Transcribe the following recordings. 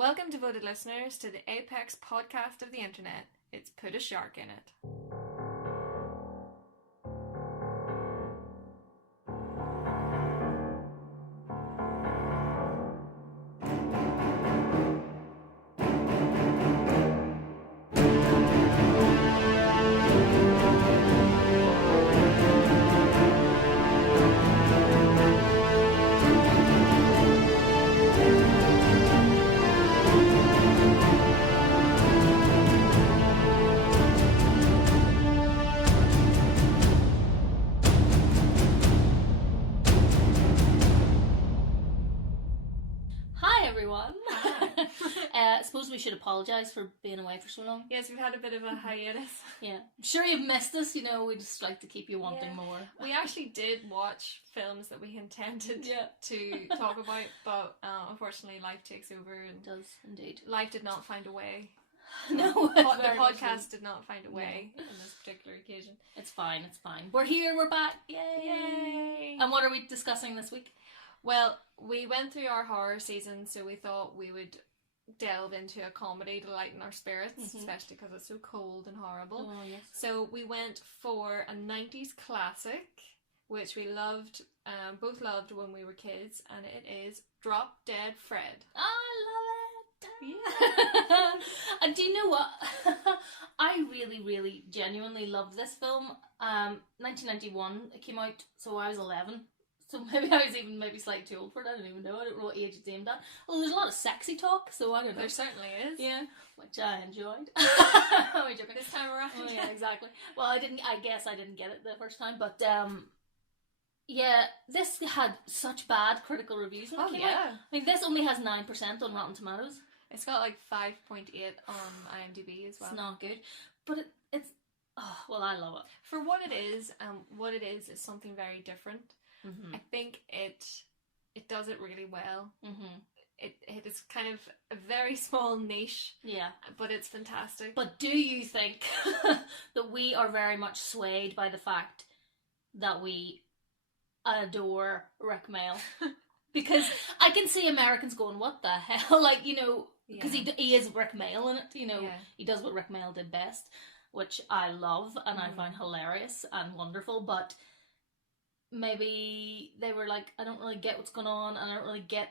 Welcome, devoted listeners, to the apex podcast of the internet. It's Put a Shark in It. I suppose we should apologise for being away for so long. Yes, we've had a bit of a hiatus. Yeah. I'm sure you've missed us, you know, we just like to keep you wanting more. We actually did watch films that we intended to talk about, but unfortunately life takes over. And it does, indeed. Life did not find a way. No, the podcast did not find a way on this particular occasion. It's fine, it's fine. We're here, we're back. Yay! And what are we discussing this week? Well, we went through our horror season, so we thought we would delve into a comedy to lighten our spirits, especially because it's so cold and horrible. Oh, yes. So we went for a 90s classic, which we loved, both loved when we were kids, and it is Drop Dead Fred. I love it! Yeah. And do you know what? I really, genuinely loved this film. 1991, it came out, so I was 11. So maybe I was even slightly too old for it. I don't even know. I don't know what age it's aimed at. Well, there's a lot of sexy talk, so I don't know. There certainly is. Yeah, which I enjoyed. This time around. Oh yeah, exactly. Well, I guess I didn't get it the first time, but yeah, this had such bad critical reviews when it came out. I mean, this only has 9% on Rotten Tomatoes. It's got like 5.8 on IMDb as well. It's not good, but it's well, I love it for what it is. What it is something very different. I think it does it really well. It is kind of a very small niche. Yeah. But it's fantastic. But do you think that we are very much swayed by the fact that we adore Rik Mayall? Because I can see Americans going, what the hell? Like, you know, because he is Rik Mayall in it, you know. He does what Rik Mayall did best, which I love and I find hilarious and wonderful, but maybe they were like, I don't really get what's going on, and I don't really get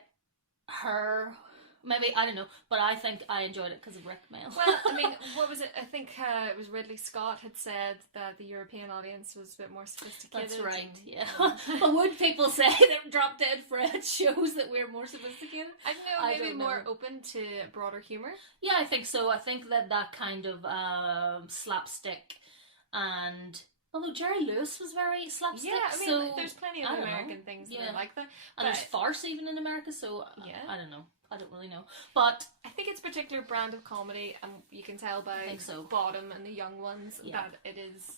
her. Maybe, I don't know, but I think I enjoyed it because of Rik Mayall. Well, I mean, what was it? I think it was Ridley Scott had said that the European audience was a bit more sophisticated. That's right, yeah. But would people say that Drop Dead Fred shows that we're more sophisticated? I don't know, maybe more open to broader humour? Yeah, I think so. I think that kind of slapstick and... Although Jerry Lewis was very slapstick. Yeah, I mean, there's plenty of American things that are like that. And there's farce even in America, so I don't know. I don't really know. But I think it's a particular brand of comedy, and you can tell by Bottom and the Young Ones that it is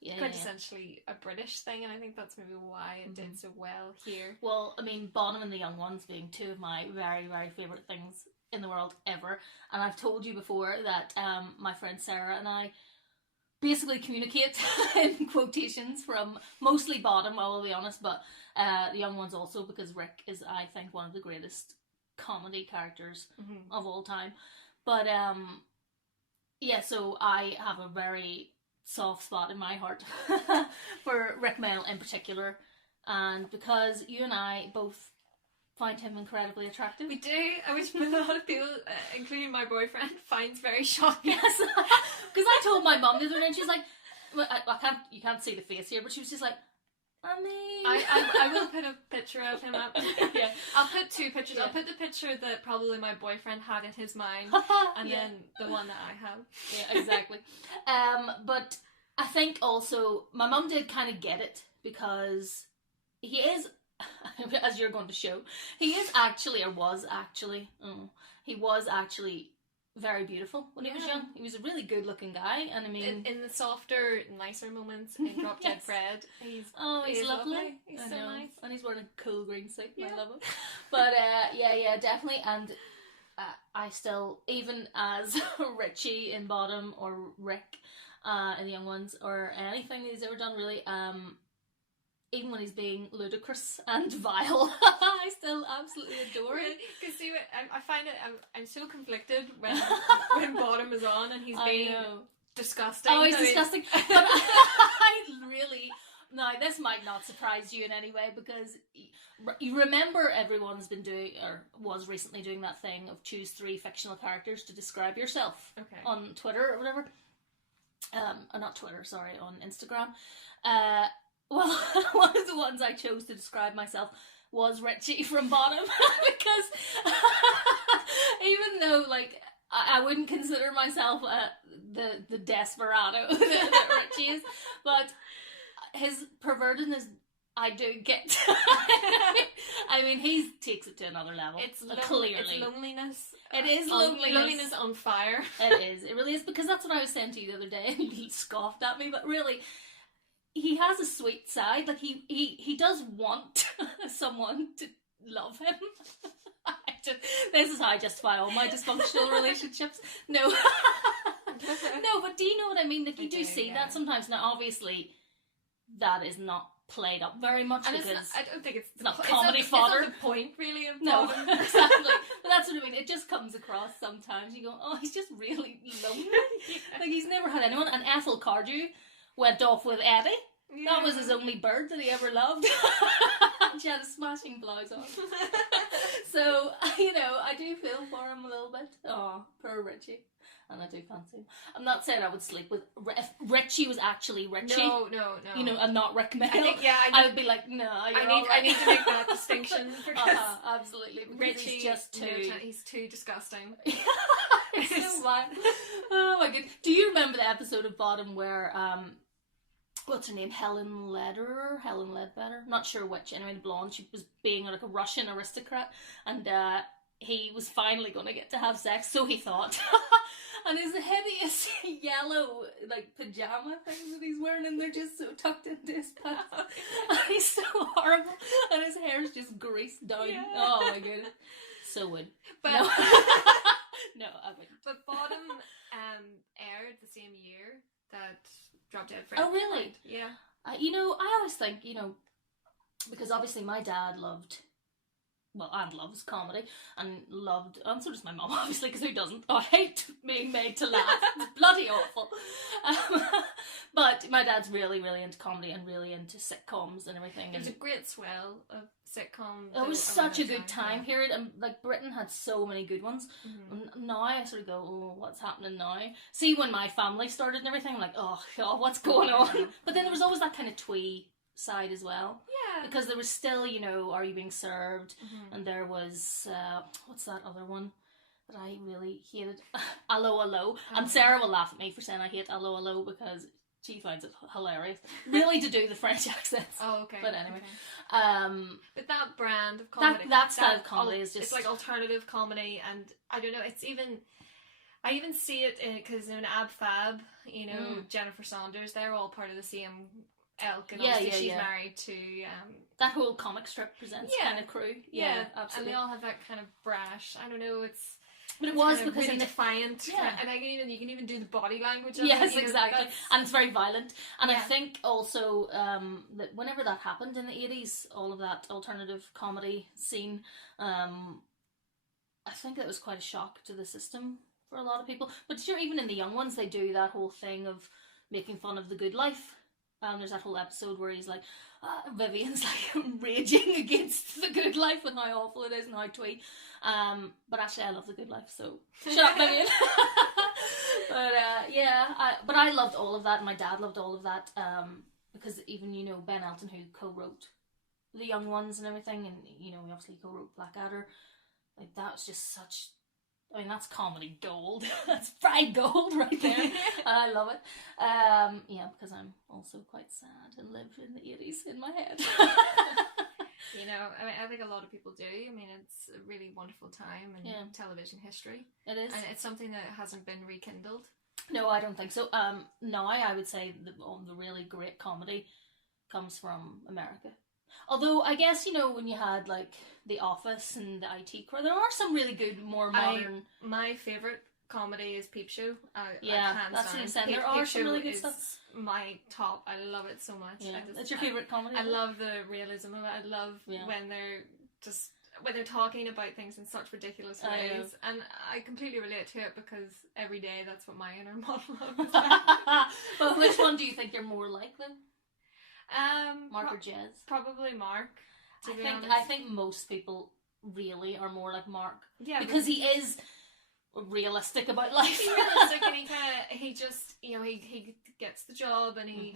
quintessentially a British thing, and I think that's maybe why it did so well here. Well, I mean, Bottom and the Young Ones being two of my very, very favourite things in the world ever. And I've told you before that my friend Sarah and I basically communicate in quotations from mostly Bottom, I will be honest, but the Young Ones also, because Rik is, I think, one of the greatest comedy characters of all time. But yeah, so I have a very soft spot in my heart for Rik Mayall in particular, and because you and I both find him incredibly attractive. We do, which a lot of people, including my boyfriend, finds very shocking. Yes, because I told my mum the other day, and she's like, well, you can't see the face here, but she was just like, I mean... I will put a picture of him up. Yeah. I'll put two pictures. Yeah. I'll put the picture that probably my boyfriend had in his mind, and then the one that I have. Yeah, exactly. But I think also, my mum did kind of get it, because he is, as you're going to show, he was actually very beautiful when he was young. He was a really good looking guy, and I mean in the softer, nicer moments in Drop Dead Fred, he's lovely. He's so nice, and he's wearing a cool green suit. I love him. But yeah, definitely. And I still, even as Richie in Bottom or Rik in the Young Ones or anything he's ever done, really, even when he's being ludicrous and vile, I still absolutely adore it. Because see, I find it, I'm so conflicted when Bottom is on and he's being disgusting. Oh, he's disgusting. But I really... Now, this might not surprise you in any way, because you remember everyone's been doing, or was recently doing that thing of choose 3 fictional characters to describe yourself on Twitter or whatever. Or not Twitter, sorry, on Instagram. Well, one of the ones I chose to describe myself was Richie from Bottom, because even though, like, I wouldn't consider myself the desperado that Richie is, but his pervertedness, I do get. I mean, he takes it to another level. It's clearly. It's loneliness. It is loneliness. Loneliness on fire. It is. It really is, because that's what I was saying to you the other day, and he scoffed at me, but really, he has a sweet side. Like, he does want someone to love him. This is how I justify all my dysfunctional relationships. No. No, but do you know what I mean? Like, you do see that sometimes. Now, obviously, that is not played up very much, and because I don't think it's not comedy fodder. It's not the point, really, of Bottom. Exactly. But that's what I mean. It just comes across sometimes. You go, oh, he's just really lonely. Like, he's never had anyone. And Ethel Cardew went off with Eddie. Yeah. That was his only bird that he ever loved. She had a smashing blouse on. So, you know, I do feel for him a little bit. Oh, poor Richie. And I do fancy him. I'm not saying I would sleep with... If Richie was actually Richie. No. You know, and not Rik Mayall. I think, I would be like, no, I need to make that distinction. Because absolutely. Because Richie, he's just too... he's too disgusing. It's so bad. Oh my god. Do you remember the episode of Bottom where... what's her name? Helen Ledbetter? I'm not sure which. Anyway, the blonde. She was being like a Russian aristocrat. And he was finally going to get to have sex. So he thought... And his hideous yellow, like, pajama things that he's wearing, and they're just so tucked into his pants. And he's so horrible. And his hair's just greased down. Yeah. Oh my goodness. So would. But, no. No, I wouldn't. But Bottom aired the same year that Drop Dead Fred. Oh, really? Yeah. You know, I always think, you know, because obviously my dad loved... and loves comedy, and so does my mum, obviously, because who doesn't? Oh, I hate being made to laugh. It's bloody awful. But my dad's really, really into comedy and really into sitcoms and everything. There's a great swell of sitcoms. It was such a good time period, and like Britain had so many good ones. Mm-hmm. Now I sort of go, oh, what's happening now? See, when my family started and everything, I'm like, oh God, what's going on? But then there was always that kind of twee side as well. Yeah. Because there was still, you know, Are You Being Served? Mm-hmm. And there was, what's that other one that I really hated? Allo Allo. And Sarah will laugh at me for saying I hate Allo Allo because she finds it hilarious. Really to do the French accents. Oh, okay. But anyway. Okay. But that brand of comedy. That style of comedy is just... It's like alternative comedy, and I don't know, it's even... I even see it because in Ab Fab, you know, Jennifer Saunders, they're all part of the same... elk, and obviously she's married to that whole comic strip presents kind of crew. Yeah, absolutely. And they all have that kind of brash. I don't know. But it was because really defiant. Yeah, and you can even do the body language. Of yes, it, exactly. And it's very violent. And I think also that whenever that happened in the 80s, all of that alternative comedy scene, I think that was quite a shock to the system for a lot of people. But sure, even in the young ones, they do that whole thing of making fun of the good life. There's that whole episode where he's like, Vivian's like raging against the good life and how awful it is and how twee. But actually I love the good life, so shut up, Vivian. But I loved all of that, and my dad loved all of that, because even, you know, Ben Elton, who co-wrote The Young Ones and everything, and, you know, he obviously co-wrote Blackadder, like, that was just such... I mean, that's comedy gold. That's fried gold right there. I love it. Because I'm also quite sad and live in the 80s in my head. You know, I mean, I think a lot of people do. I mean, it's a really wonderful time in television history. It is. And it's something that hasn't been rekindled. No, I don't think so. Now I would say the really great comedy comes from America. Although, I guess, you know, when you had, like, The Office and the IT Crowd, there are some really good, more modern... My favourite comedy is Peep Show. Yeah, that's what I'm saying. There are some really good stuff. My top. I love it so much. Yeah. That's your favourite comedy? I love the realism of it. I love when they're talking about things in such ridiculous ways, and I completely relate to it because every day that's what my inner monologue is like. But which one do you think you're more like then? Mark or Jez? Probably Mark. I think most people really are more like Mark. Yeah, because he is realistic about life. He's realistic, and he just he gets the job, and he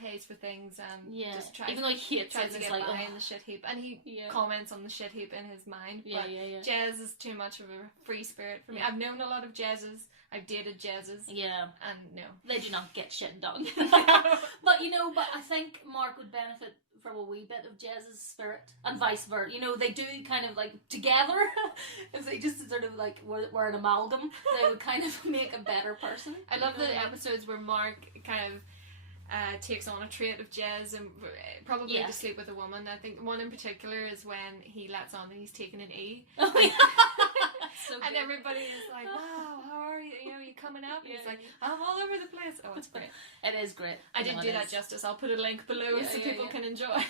pays for things, and just tries, even though he hates tries it, to get by in the shit heap, and he comments on the shit heap in his mind. But Jez is too much of a free spirit for me. I've known a lot of Jez's. I've dated Jez's. Yeah. And no, they do not get shit done. But I think Mark would benefit from a wee bit of Jez's spirit, and vice versa. They do kind of like together. If they just sort of like were an amalgam, they would kind of make a better person. I love the episodes where Mark kind of takes on a trait of Jez and probably to sleep with a woman. I think one in particular is when he lets on that he's taking an E. Oh, yeah. So and everybody is like, wow, how are you? Are you coming up? And he's like, I'm all over the place. Oh, it's great. It is great. I didn't do that justice. I'll put a link below so people can enjoy.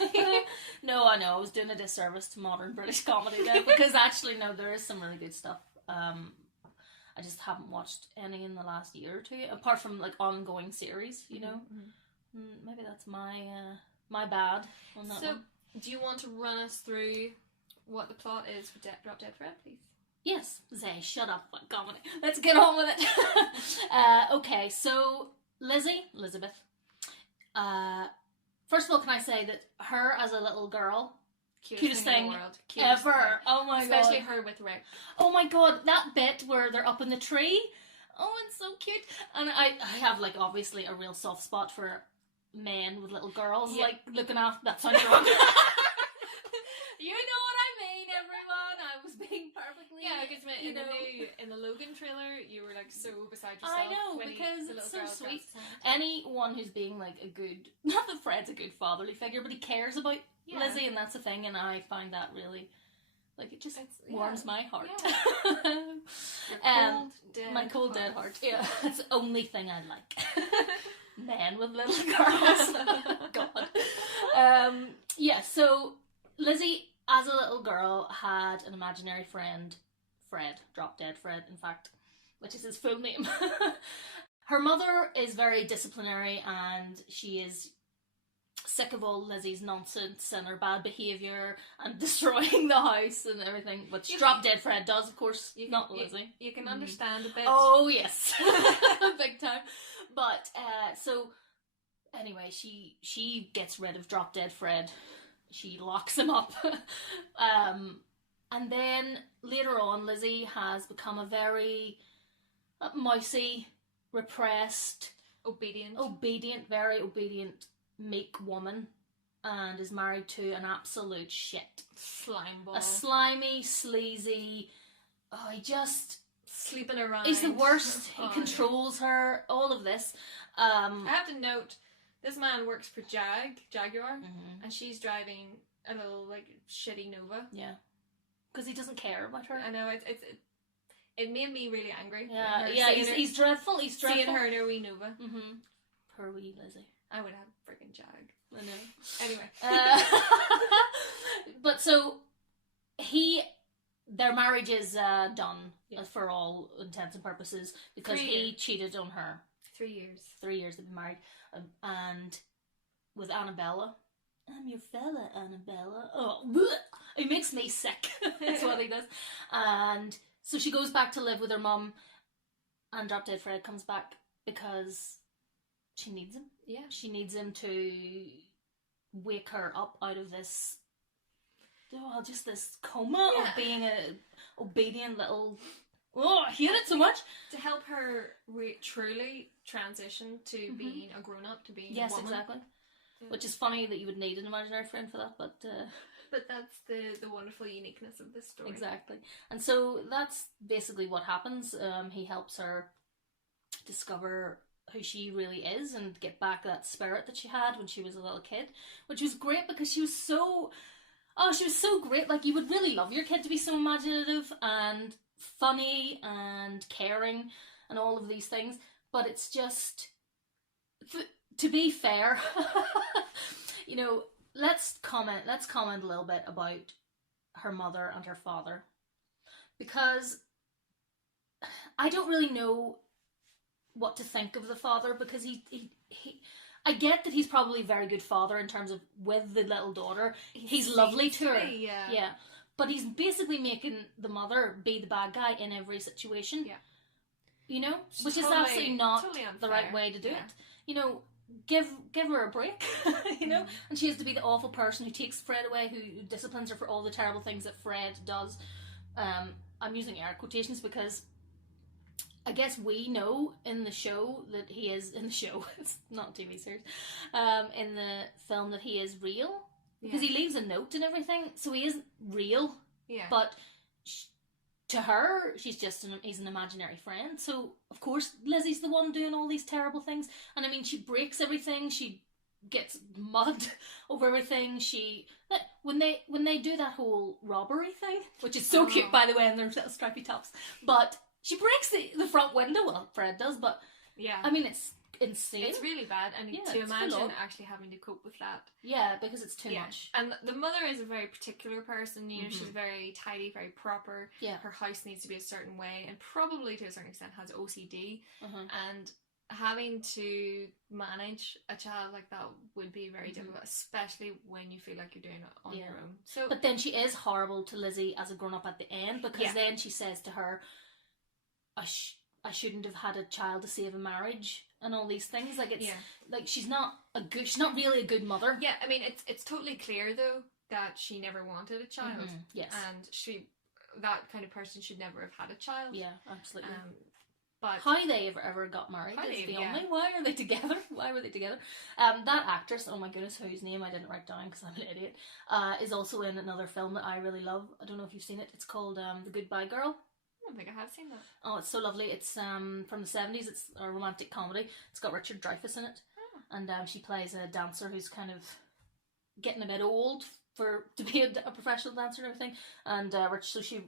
No, I know. I was doing a disservice to modern British comedy there because actually, no, there is some really good stuff. I just haven't watched any in the last year or two, apart from like ongoing series, Maybe that's my bad on that one. Do you want to run us through what the plot is for Drop Dead Fred, please? Yes. Zay, shut up, comedy. Let's get on with it. Okay, so Elizabeth. First of all, can I say that her as a little girl, cutest thing in the world. Ever. Thing. Oh my god. Especially her with Rick. Oh my god, that bit where they're up in the tree. Oh, it's so cute. And I have like obviously a real soft spot for men with little girls, like looking after that sounds wrong. You know what I mean, everyone. I was being perfectly. Yeah, because in the Logan trailer, you were like so beside yourself. I know, because it's so sweet. Anyone who's being like a good, not that Fred's a good fatherly figure, but he cares about Lizzie, and that's the thing, and I find that really, like, it just warms my heart. Yeah. My cold dead heart. Yeah, that's the only thing I like. Men with little girls. God. So Lizzie, as a little girl, had an imaginary friend, Fred, Drop Dead Fred, in fact, which is his full name. Her mother is very disciplinary, and she is sick of all Lizzie's nonsense and her bad behaviour and destroying the house and everything, which Drop Dead Fred does, of course, not Lizzie. You can understand a bit. Oh, yes. Big time. But, so, anyway, she gets rid of Drop Dead Fred. She locks him up. And then, later on, Lizzie has become a very mousy, repressed, very obedient, meek woman, and is married to an absolute shit. Slimeball. A slimy, sleazy, he just... sleeping around. He's the worst. He controls her. All of this. I have to note, this man works for Jaguar, and she's driving a little like shitty Nova. Yeah, because he doesn't care about her. I know it made me really angry. Yeah, he's dreadful. He's dreadful. Seeing her in her wee Nova. Poor wee Lizzie. I would have a freaking Jag. I know. Anyway, but so their marriage is done for all intents and purposes because he cheated on her. 3 years. 3 years they've been married, and with Annabella. I'm your fella, Annabella. Oh, bleh. It makes me sick. That's what he does. And so she goes back to live with her mum, and Drop Dead Fred comes back because she needs him. Yeah. She needs him to wake her up out of this, just this coma of being a obedient little... Oh, I hate it so much. To help her truly transition to being a grown-up, to being a woman. Yes, exactly. Yeah. Which is funny that you would need an imaginary friend for that, but... But that's the wonderful uniqueness of this story. Exactly. And so that's basically what happens. He helps her discover who she really is and get back that spirit that she had when she was a little kid, which was great because she was so great. Like, you would really love your kid to be so imaginative and funny and caring and all of these things, but it's just, to be fair, you know, let's comment a little bit about her mother and her father, because I don't really know what to think of the father, because he I get that he's probably a very good father in terms of with the little daughter. He's lovely to her. Yeah. But he's basically making the mother be the bad guy in every situation. Yeah. You know? Which is absolutely not the right way to do it. You know, give her a break, you know? And she has to be the awful person who takes Fred away, who disciplines her for all the terrible things that Fred does. I'm using air quotations because I guess we know in the show that he is, in the show, it's not a TV series, in the film that he is real, because he leaves a note and everything, so he isn't real, but to her, he's an imaginary friend, so of course Lizzie's the one doing all these terrible things, and I mean, she breaks everything, she gets mud over everything, when they do that whole robbery thing, which is so cute by the way, in their little stripy tops, but she breaks the front window. Well, Fred does, but I mean, it's insane. It's really bad, and to imagine actually having to cope with that. Yeah, because it's too much. And the mother is a very particular person. You know, she's very tidy, very proper. Yeah, her house needs to be a certain way, and probably to a certain extent has OCD. And having to manage a child like that would be very difficult, especially when you feel like you're doing it on your own. So, but then she is horrible to Lizzie as a grown up at the end, because then she says to her, I shouldn't have had a child to save a marriage and all these things. Like it's like she's not really a good mother. Yeah, I mean it's totally clear though that she never wanted a child. Yes, and that kind of person should never have had a child. Yeah, absolutely. But how they ever got married is the only. Why are they together? Why were they together? That actress, oh my goodness, whose name I didn't write down because I'm an idiot, is also in another film that I really love. I don't know if you've seen it. It's called The Goodbye Girl. I don't think I have seen that. Oh, it's so lovely. It's from the 70s. It's a romantic comedy. It's got Richard Dreyfuss in it. And she plays a dancer who's kind of getting a bit old to be a professional dancer and everything. And so she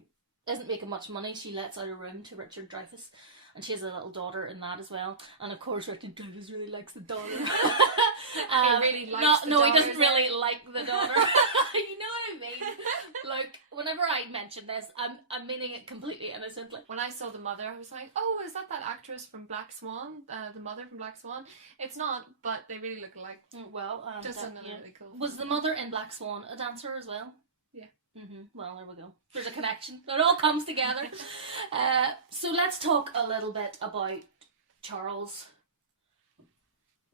isn't making much money. She lets out a room to Richard Dreyfuss. And she has a little daughter in that as well. And of course, Richard Dreyfuss really likes the daughter. He really likes the daughter. No, he doesn't really like the daughter. You know what I mean? Like, whenever I mention this, I'm meaning it completely innocently. When I saw the mother, I was like, oh, is that actress from Black Swan? The mother from Black Swan? It's not, but they really look alike. Well, just another really cool. Was the mother in Black Swan a dancer as well? Yeah. Well, there we go. There's a connection. It all comes together. So let's talk a little bit about Charles.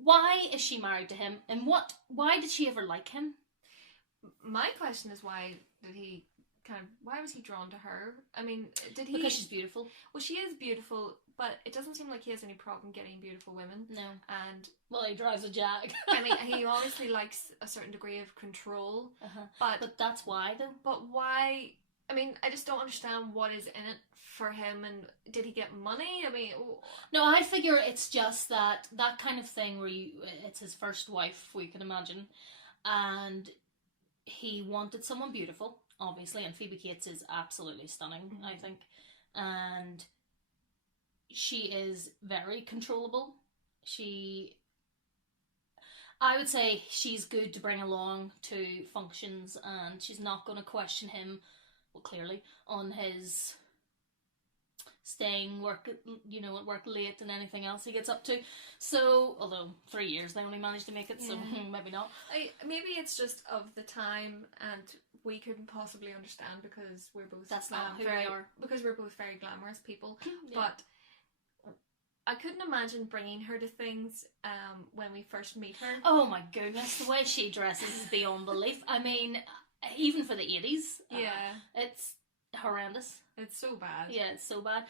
Why is she married to him, and why did she ever like him? My question is, why was he drawn to her? I mean, Because she's beautiful. Well, she is beautiful, but it doesn't seem like he has any problem getting beautiful women. No. And well, he drives a Jag. I mean, he obviously likes a certain degree of control. But that's why, though. But why? I mean, I just don't understand what is in it for him, and did he get money? I mean... No, I figure it's just that kind of thing where it's his first wife, we can imagine, and he wanted someone beautiful, obviously, and Phoebe Cates is absolutely stunning, I think, and she is very controllable. I would say she's good to bring along to functions, and she's not going to question him, well, clearly, on his staying at work late and anything else he gets up to. So, although 3 years they only managed to make it, so maybe not. Maybe it's just of the time, and we couldn't possibly understand because we're both because we're both very glamorous people. But I couldn't imagine bringing her to things when we first meet her. Oh my goodness, the way she dresses is beyond belief. I mean, even for the 80s, it's horrendous. It's so bad. Yeah, it's so bad.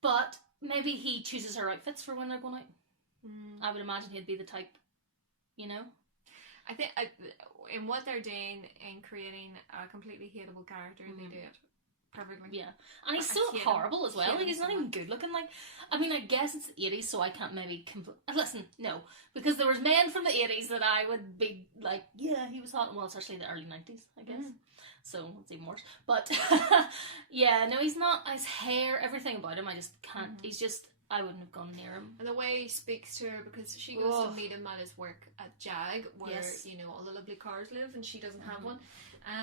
But maybe he chooses her outfits for when they're going out. I would imagine he'd be the type, you know? I think in what they're doing in creating a completely hateable character, they do it perfectly. Yeah. And he's so horrible as well. Like, he's not even good looking. Like, I mean, I guess it's the 80s, so I can't maybe... Listen, no. Because there was men from the 80s that I would be like, yeah, he was hot. Well, it's actually the early 90s, I guess. So, it's even worse. But, yeah, no, he's not... His hair, everything about him, I just can't... He's just... I wouldn't have gone near him. And the way he speaks to her, because she goes to meet him at his work at Jag, where, you know, all the lovely cars live, and she doesn't have one.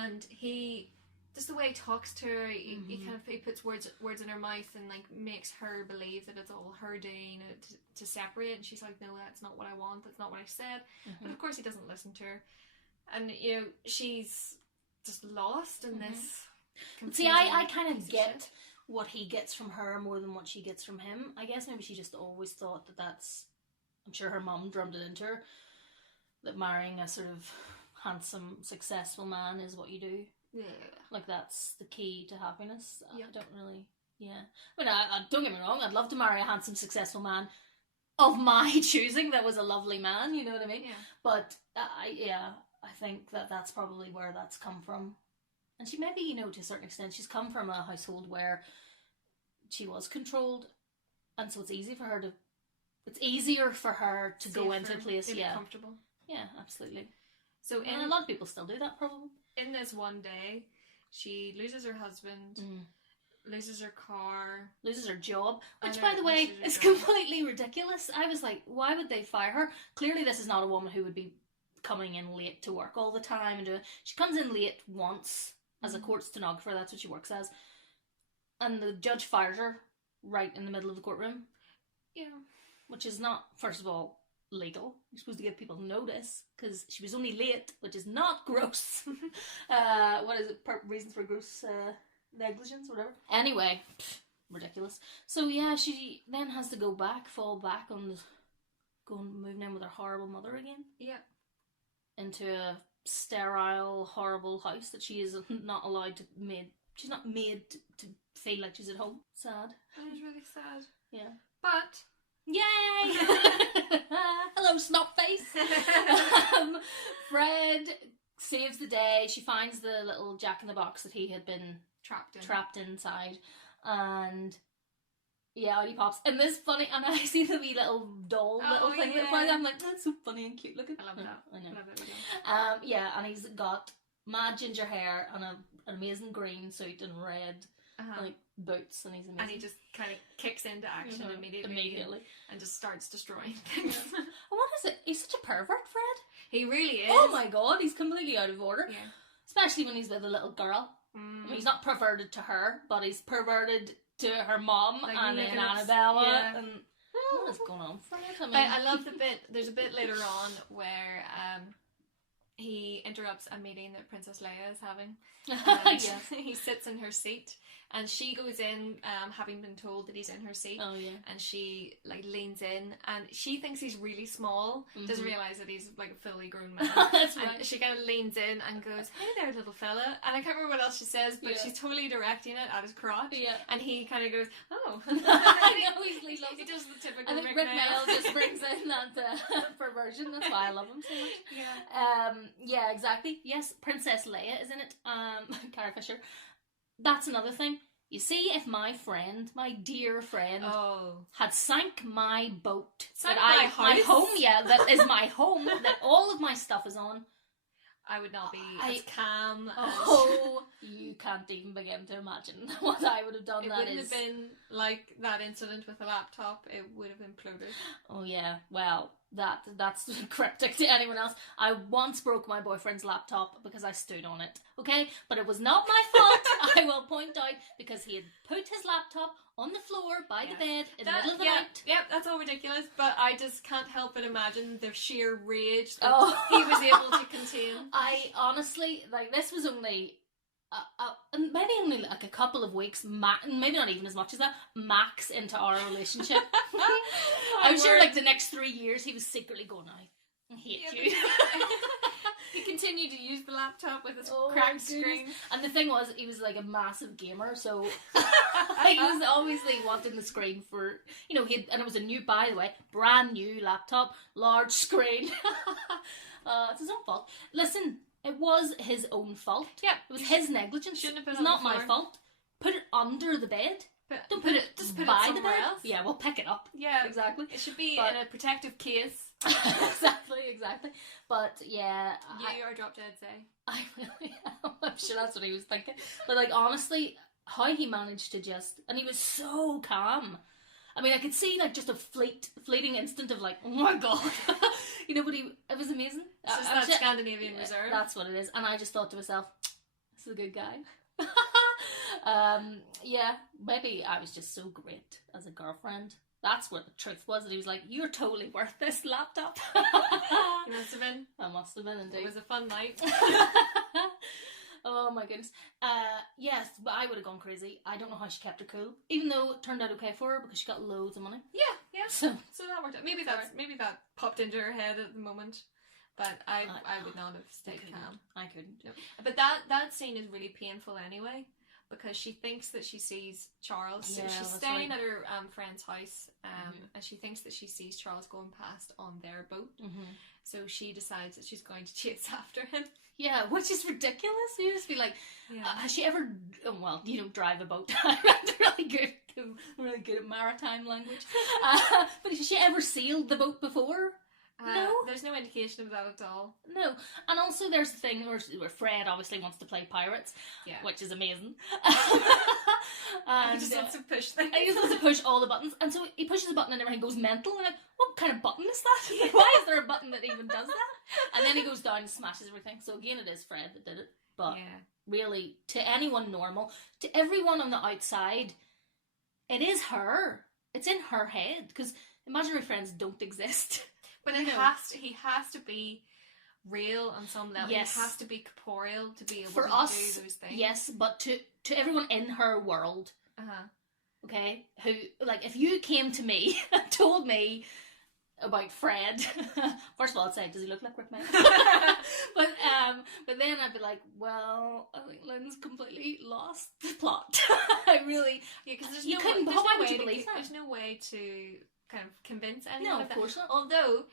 And he... Just the way he talks to her, he kind of he puts words in her mouth and like makes her believe that it's all her doing to separate, and she's like, no, that's not what I want, that's not what I said. But of course he doesn't listen to her, and you know, she's just lost in this. See, I kind of get what he gets from her more than what she gets from him. I guess maybe she just always thought that's, I'm sure her mum drummed it into her, that marrying a sort of handsome, successful man is what you do. Yeah. Like, that's the key to happiness. I don't really... Yeah. I mean, I don't get me wrong, I'd love to marry a handsome, successful man of my choosing that was a lovely man, you know what I mean? Yeah. But, I think that's probably where that's come from. And she maybe, you know, to a certain extent, she's come from a household where she was controlled, and so it's easier for her to go into a place, comfortable. Yeah, absolutely. So and a lot of people still do that, probably. In this one day, she loses her husband, loses her car, loses her job, which, by the way, is completely ridiculous. I was like, why would they fire her? Clearly, this is not a woman who would be coming in late to work all the time. She comes in late once as a court stenographer. That's what she works as, and the judge fires her right in the middle of the courtroom. Yeah, which is not, first of all, legal. You're supposed to give people notice because she was only late, which is not gross. What is it? Reasons for gross negligence or whatever. Anyway, ridiculous. So yeah, she then has to fall back on moving in with her horrible mother again. Yeah. Into a sterile, horrible house that she is not allowed to she's not made to feel like she's at home. Sad. It was really sad. Yeah. But yay! Hello, Snot face. Fred saves the day. She finds the little jack-in-the-box that he had been trapped inside, and out he pops. And this funny, and I see the wee little doll thing. I'm like, that's so funny and cute looking. I love that. I know. Love it. And he's got mad ginger hair and an amazing green suit and red like boots, and he's amazing. And he just kind of kicks into action immediately and just starts destroying things. And what is it? He's such a pervert, Fred. He really is. Oh my god, he's completely out of order. Yeah. Especially when he's with a little girl. I mean, he's not perverted to her, but he's perverted to her mom and Annabella. Yeah. And what is going on, Fred? I love the bit. There's a bit later on where he interrupts a meeting that Princess Leia is having. Yes. He sits in her seat, and she goes in, having been told that he's in her seat. Oh yeah. And she like leans in, and she thinks he's really small. Doesn't realize that he's like a fully grown man. That's right. And she kind of leans in and goes, "Hey there, little fella." And I can't remember what else she says, but she's totally directing it at his crotch. Yeah. And he kind of goes, "Oh." I know, he does the typical. I think Rik Mayall just brings in that perversion. That's why I love him so much. Yeah. Yeah, exactly. Yes, Princess Leia is in it. Carrie Fisher. That's another thing. You see, if my dear friend, had sank my boat, my home, that is my home, that all of my stuff is on, I would not be as calm. You can't even begin to imagine what I would have done. It wouldn't have been like that incident with the laptop. It would have imploded. Oh yeah, well, that's cryptic to anyone else. I once broke my boyfriend's laptop because I stood on it. Okay, but it was not my fault. I will point out, because he had put his laptop on the floor by the bed in the middle of the night. Yep, that's all ridiculous, but I just can't help but imagine the sheer rage that he was able to contain. I honestly, like, this was only maybe only like a couple of weeks, maybe not even as much as that, max into our relationship. I'm sure like the next 3 years he was secretly going, I hate you. He continued to use the laptop with its cracked screen. And the thing was, he was like a massive gamer, so he was obviously wanting the screen for, you know, and it was a new, by the way, brand new laptop, large screen. It's his own fault. Listen, it was his own fault. Yeah. It was his negligence. Shouldn't have been It was not my fault. put it under the bed. Don't just put it somewhere else. Yeah, we'll pick it up. Yeah, exactly. It should be in a protective case. exactly. But yeah, you are drop dead, say. I really am. I'm sure that's what he was thinking. But like, honestly, how he managed to and he was so calm. I mean, I could see like just a fleeting instant of like, oh my god, you know. But it was amazing. It's just that Scandinavian reserve. That's what it is. And I just thought to myself, this is a good guy. Yeah, maybe I was just so great as a girlfriend. That's what the truth was. That he was like, you're totally worth this laptop. You must have been. I must have been indeed. It was a fun night. Oh my goodness. Yes, but I would have gone crazy. I don't know how she kept her cool, even though it turned out okay for her because she got loads of money. Yeah. So that worked out. Maybe that popped into her head at the moment. But I would not have stayed calm. I couldn't. No. But that scene is really painful anyway, because she thinks that she sees Charles. So she's staying at her friend's house, and she thinks that she sees Charles going past on their boat. Mm-hmm. So she decides that she's going to chase after him. Yeah, which is ridiculous. You just be like, has she ever? Well, you don't drive a boat. I'm really good at maritime language. But has she ever sailed the boat before? No, there's no indication of that at all. No, and also there's the thing where Fred obviously wants to play pirates, which is amazing. And he just wants to push things. He just wants to push all the buttons, and so he pushes a button and everything goes mental. And I'm like, what kind of button is that? Like, why is there a button that even does that? And then he goes down and smashes everything. So again, it is Fred that did it. But really, to anyone normal, to everyone on the outside, it is her. It's in her head, because imaginary friends don't exist. But he has to be real on some level. Yes. He has to be corporeal to be able to do those things. Yes, but to everyone in her world, okay, who, like, if you came to me and told me about Fred, first of all I'd say, does he look like Rik Mayall? but then I'd be like, well, I think Lynn's completely lost the plot. I really, because you couldn't. But why would you believe that? There's no way to kind of convince anyone of that. Course not. Although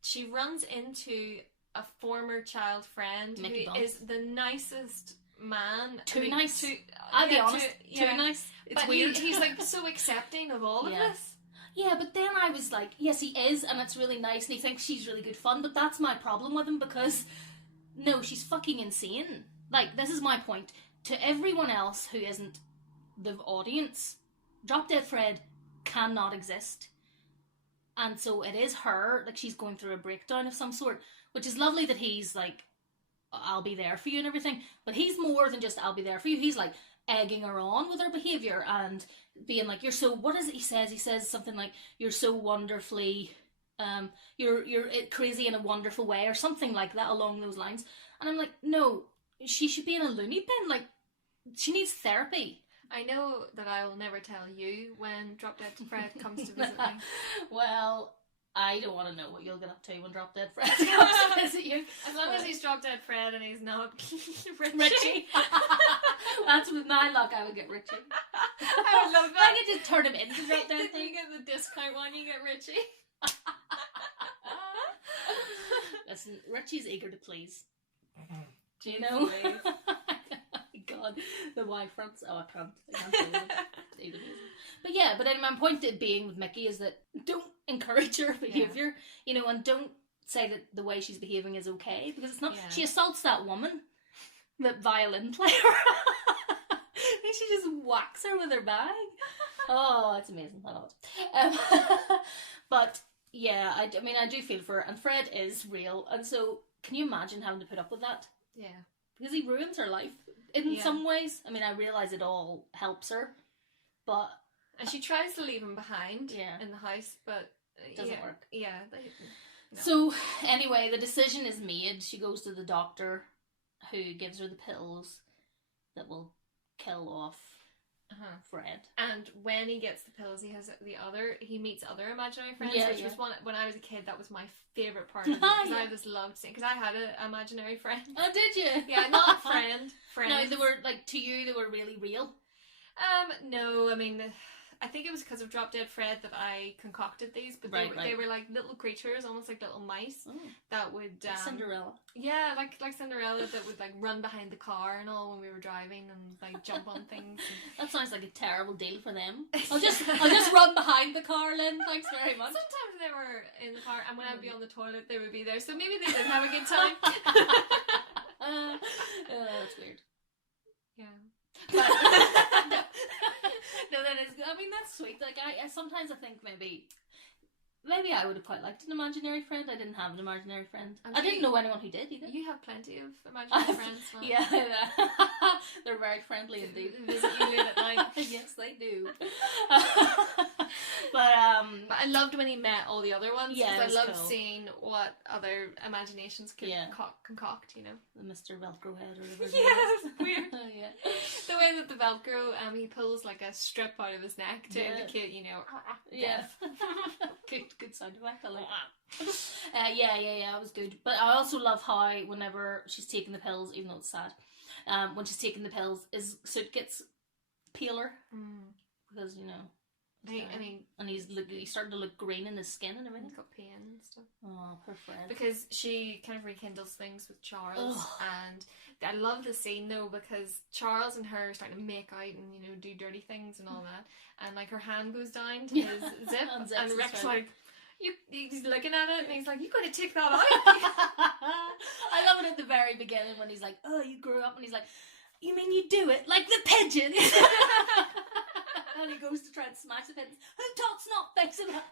she runs into a former child friend Mickey who is the nicest man. Nice. I'll be honest. Too nice. It's but weird. He's like so accepting of all of this. Yeah, but then I was like, yes, he is, and it's really nice, and he thinks she's really good fun. But that's my problem with him, because no, she's fucking insane. Like, this is my point to everyone else who isn't the audience. Drop Dead Fred cannot exist. And so it is her, like, she's going through a breakdown of some sort, which is lovely that he's like, I'll be there for you and everything, but he's more than just I'll be there for you. He's like egging her on with her behaviour and being like, you're so, what is it he says? He says something like, you're so wonderfully, you're crazy in a wonderful way, or something like that along those lines. And I'm like, no, she should be in a loony bin, like, she needs therapy. I know that I will never tell you when Drop Dead Fred comes to visit me. Well, I don't want to know what you'll get up to when Drop Dead Fred comes to visit you. As long as he's Drop Dead Fred and he's not Richie. That's with my luck, I would get Richie. I would love that. I could just turn him into Drop Dead. If you get the discount one, you get Richie. Listen, Richie's eager to please. Do you know? God, the Y fronts. Oh, I can't But yeah, but my point being with Mickey is that don't encourage her behaviour, you know, and don't say that the way she's behaving is okay, because it's not. Yeah. She assaults that woman, that violin player. And she just whacks her with her bag. Oh, it's amazing. I love it. But yeah, I mean, I do feel for her, and Fred is real, and so can you imagine having to put up with that? Yeah, because he ruins her life. In some ways, I mean, I realise it all helps her, but... And she tries to leave him behind in the house, but... It doesn't work. Yeah. No. So, anyway, the decision is made. She goes to the doctor, who gives her the pills that will kill off Fred. And when he gets the pills, he meets other imaginary friends, which was one, when I was a kid, that was my favourite part of it, because I just loved seeing, because I had an imaginary friend. Oh, did you? Yeah, not friend. No, they were, like, to you, they were really real? No, I mean, I think it was because of Drop Dead Fred that I concocted these, but they were like little creatures, almost like little mice that would like Cinderella. Yeah, like Cinderella that would like run behind the car and all when we were driving and like jump on things. That sounds like a terrible deal for them. I'll just run behind the car, Lynn. Thanks very much. Sometimes they were in the car, and when I would be on the toilet, they would be there. So maybe they did have a good time. That's weird. Yeah. But, no, that is. I mean, that's sweet. Like I sometimes I think maybe I would have quite liked an imaginary friend. I didn't have an imaginary friend. I didn't know anyone who did either. You have plenty of imaginary friends. Now. Yeah, they're very friendly indeed. Visit you late at night. Yes, they do. But I loved when he met all the other ones. Yeah, because I loved seeing what other imaginations could concoct. You know, the Mr. Velcro head or whatever. Yeah, it's weird. Yeah, the way that the Velcro, he pulls like a strip out of his neck to indicate, you know, death. Good sound effect. I like that. Yeah, it was good. But I also love how whenever she's taking the pills, even though it's sad, when she's taking the pills, his suit gets paler because you know. And he's starting to look green in his skin and everything. He's got pain and stuff. Oh, poor Fred. Because she kind of rekindles things with Charles, and I love the scene though because Charles and her are starting to make out and you know do dirty things and all that, and like her hand goes down to his zip, and Rick's like, he's looking at it and he's like, "You got to take that out." I love it at the very beginning when he's like, "Oh, you grew up," and he's like, "You mean you do it like the pigeon?" And he goes to try and smash the pigeons. Who taught Snot fixing that?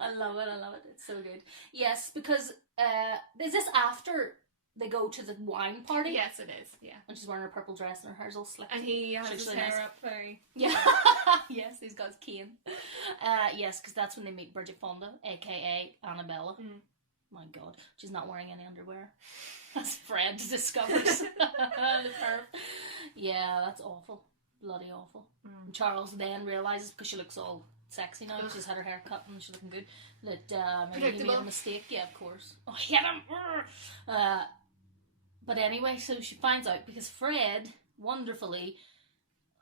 I love it. It's so good. Yes, because is this after they go to the wine party? Yes, it is. Yeah. And she's wearing her purple dress and her hair's all slicked. And he has his hair up very... Yeah. Yes, he's got his cane. Yes, because that's when they meet Bridget Fonda, a.k.a. Annabella. My God, she's not wearing any underwear. As Fred discovers. The perv. Yeah, that's awful. Bloody awful. And Charles then realises, because she looks all sexy now, she's had her hair cut and she's looking good, that maybe he made a mistake. Yeah, of course. Oh, I hit him! But anyway, so she finds out because Fred wonderfully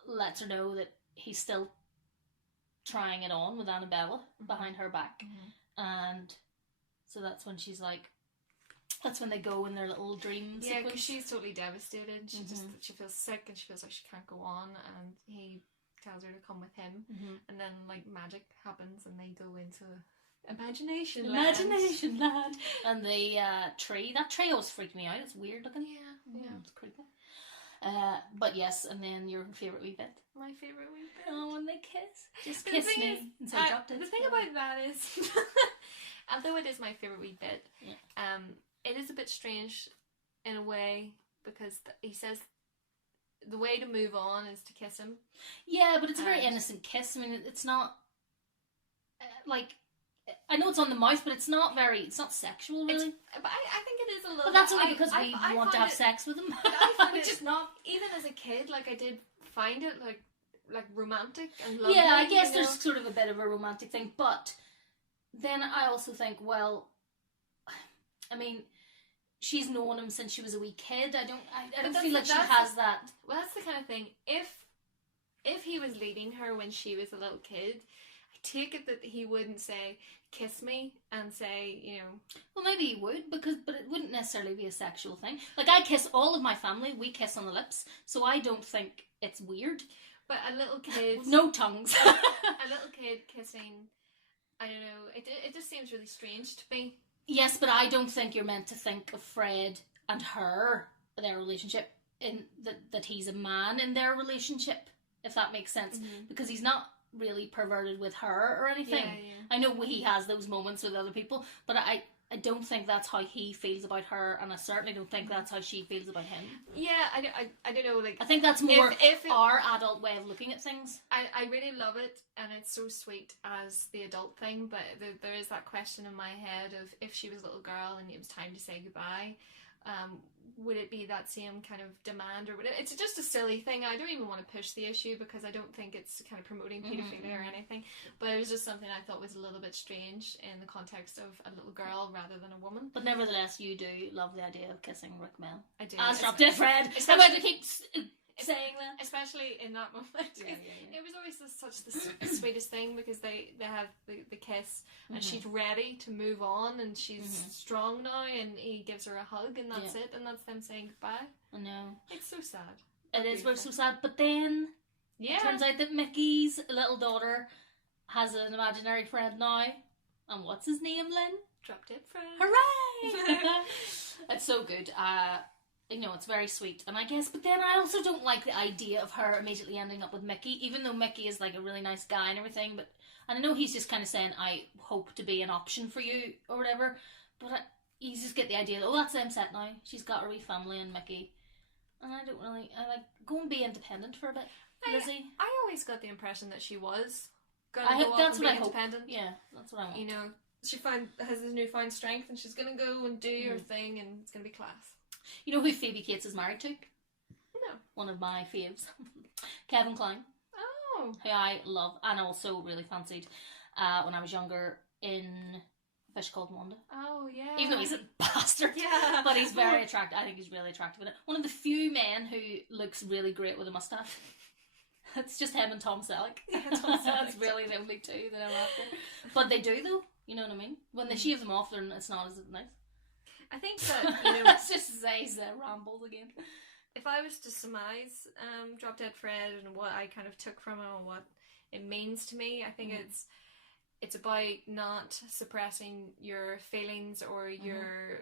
lets her know that he's still trying it on with Annabella behind her back. And so that's when she's like, that's when they go in their little dream sequence. Yeah, because she's totally devastated. She feels sick and she feels like she can't go on, and he tells her to come with him, and then like magic happens and they go into imagination land. And the tree, that tree always freaked me out. It's weird looking. Yeah, it's creepy. But yes, and then your favourite wee bit. My favourite wee bit. Oh, when they kiss. Just kiss me. The thing about that is, although it is my favourite wee bit, it is a bit strange in a way because he says the way to move on is to kiss him. Yeah, but it's a very innocent kiss. I mean, it's not like, I know it's on the mouth, but it's not sexual really. But I think it is a little. But that's only because we want to have sex with him. I find which is not even as a kid. Like I did find it like romantic and lovely. Yeah, I guess there's sort of a bit of a romantic thing, but then I also think, well, I mean, she's known him since she was a wee kid. I don't feel like she has that. Well, that's the kind of thing. If he was leading her when she was a little kid, I take it that he wouldn't say, "Kiss me," and say, you know. Well, maybe he would, but it wouldn't necessarily be a sexual thing. Like, I kiss all of my family. We kiss on the lips, so I don't think it's weird. But a little kid, no tongues. A little kid kissing, I don't know. It just seems really strange to me. Yes, but I don't think you're meant to think of Fred and her, their relationship, in that he's a man in their relationship, if that makes sense. Because he's not really perverted with her or anything. Yeah. I know he has those moments with other people, but I don't think that's how he feels about her, and I certainly don't think that's how she feels about him. Yeah, I don't know. Like, I think that's more our adult way of looking at things. I really love it, and it's so sweet as the adult thing, but there is that question in my head of if she was a little girl and it was time to say goodbye, would it be that same kind of demand, or would it? It's just a silly thing. I don't even want to push the issue because I don't think it's kind of promoting pedophilia or anything, but it was just something I thought was a little bit strange in the context of a little girl rather than a woman. But nevertheless, you do love the idea of kissing Rik Mayall. I do. Stop it, Fred! I'm going to keep saying that. Especially in that moment. It was always such the sweetest thing, because they have the kiss, and she's ready to move on, and she's strong now, and he gives her a hug, and that's it, and that's them saying goodbye. I know. It's so sad. It is very so sad, but then it turns out that Mickey's little daughter has an imaginary friend now, and what's his name, Lynn? Drop Dead Friend. Hooray! It's so good. It's very sweet, and I guess, but then I also don't like the idea of her immediately ending up with Mickey, even though Mickey is like a really nice guy and everything, but, and I know he's just kind of saying, I hope to be an option for you, or whatever, but you just get the idea that, that's them set now, she's got her wee family and Mickey, and I like, go and be independent for a bit, Lizzie. I always got the impression that she was going to go off and be independent. Yeah, that's what I want. You know, she has this newfound strength, and she's going to go and do her thing, and it's going to be class. You know who Phoebe Cates is married to? No. One of my faves. Kevin Kline. Oh. Who I love, and also really fancied when I was younger in Fish Called Wanda. Oh, yeah. Even though he's a bastard. Yeah. But he's very attractive. I think he's really attractive in it. One of the few men who looks really great with a moustache. It's just him and Tom Selleck. Yeah, Tom Selleck. That's really the only two that I'm after. But they do, though. You know what I mean? When they shave them off, it's not as nice. I think that, Let's just say he's rambled again. If I was to surmise Drop Dead Fred and what I kind of took from it and what it means to me, I think it's about not suppressing your feelings or your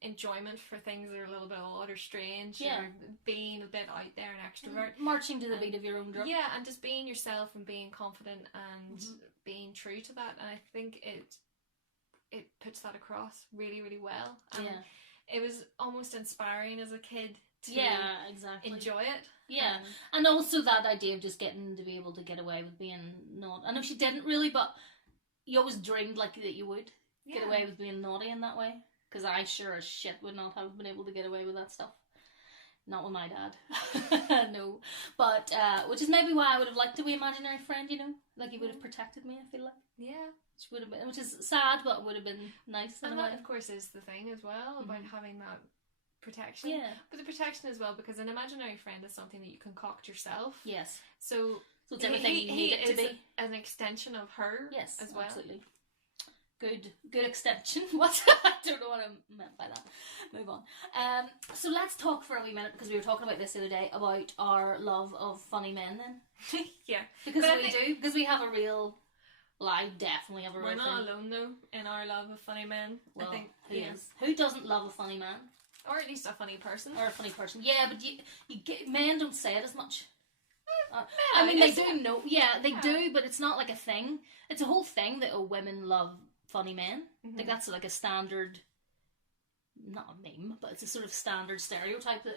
enjoyment for things that are a little bit odd or strange, or being a bit out there and extrovert. Marching to the beat of your own drum. Yeah, and just being yourself and being confident and being true to that. And I think it puts that across really, really well. And it was almost inspiring as a kid to enjoy it. Yeah, and also that idea of just getting to be able to get away with being naughty. I know she didn't really, but you always dreamed like that you would get away with being naughty in that way. Because I sure as shit would not have been able to get away with that stuff. Not with my dad. No. But, which is maybe why I would have liked a wee imaginary friend, like he would have protected me, I feel like. Yeah. Which is sad, but it would have been nice. And that, of course, is the thing as well, about having that protection. Yeah. But the protection as well, because an imaginary friend is something that you concoct yourself. Yes. So it's everything you need it to be. An extension of her. Yes, as well. Absolutely. Good extension. What? I don't know what I meant by that. Move on. So let's talk for a wee minute, because we were talking about this the other day, about our love of funny men then. Yeah. Because because we have a real... Well, I definitely have a real We're not alone, though, in our love of funny men. Well, I think, who doesn't love a funny man? Or at least a funny person. Or a funny person. Yeah, but men don't say it as much. I mean, they do know. Yeah, they do, but it's not like a thing. It's a whole thing that women love funny men. I think that's like a standard, not a meme, but it's a sort of standard stereotype that,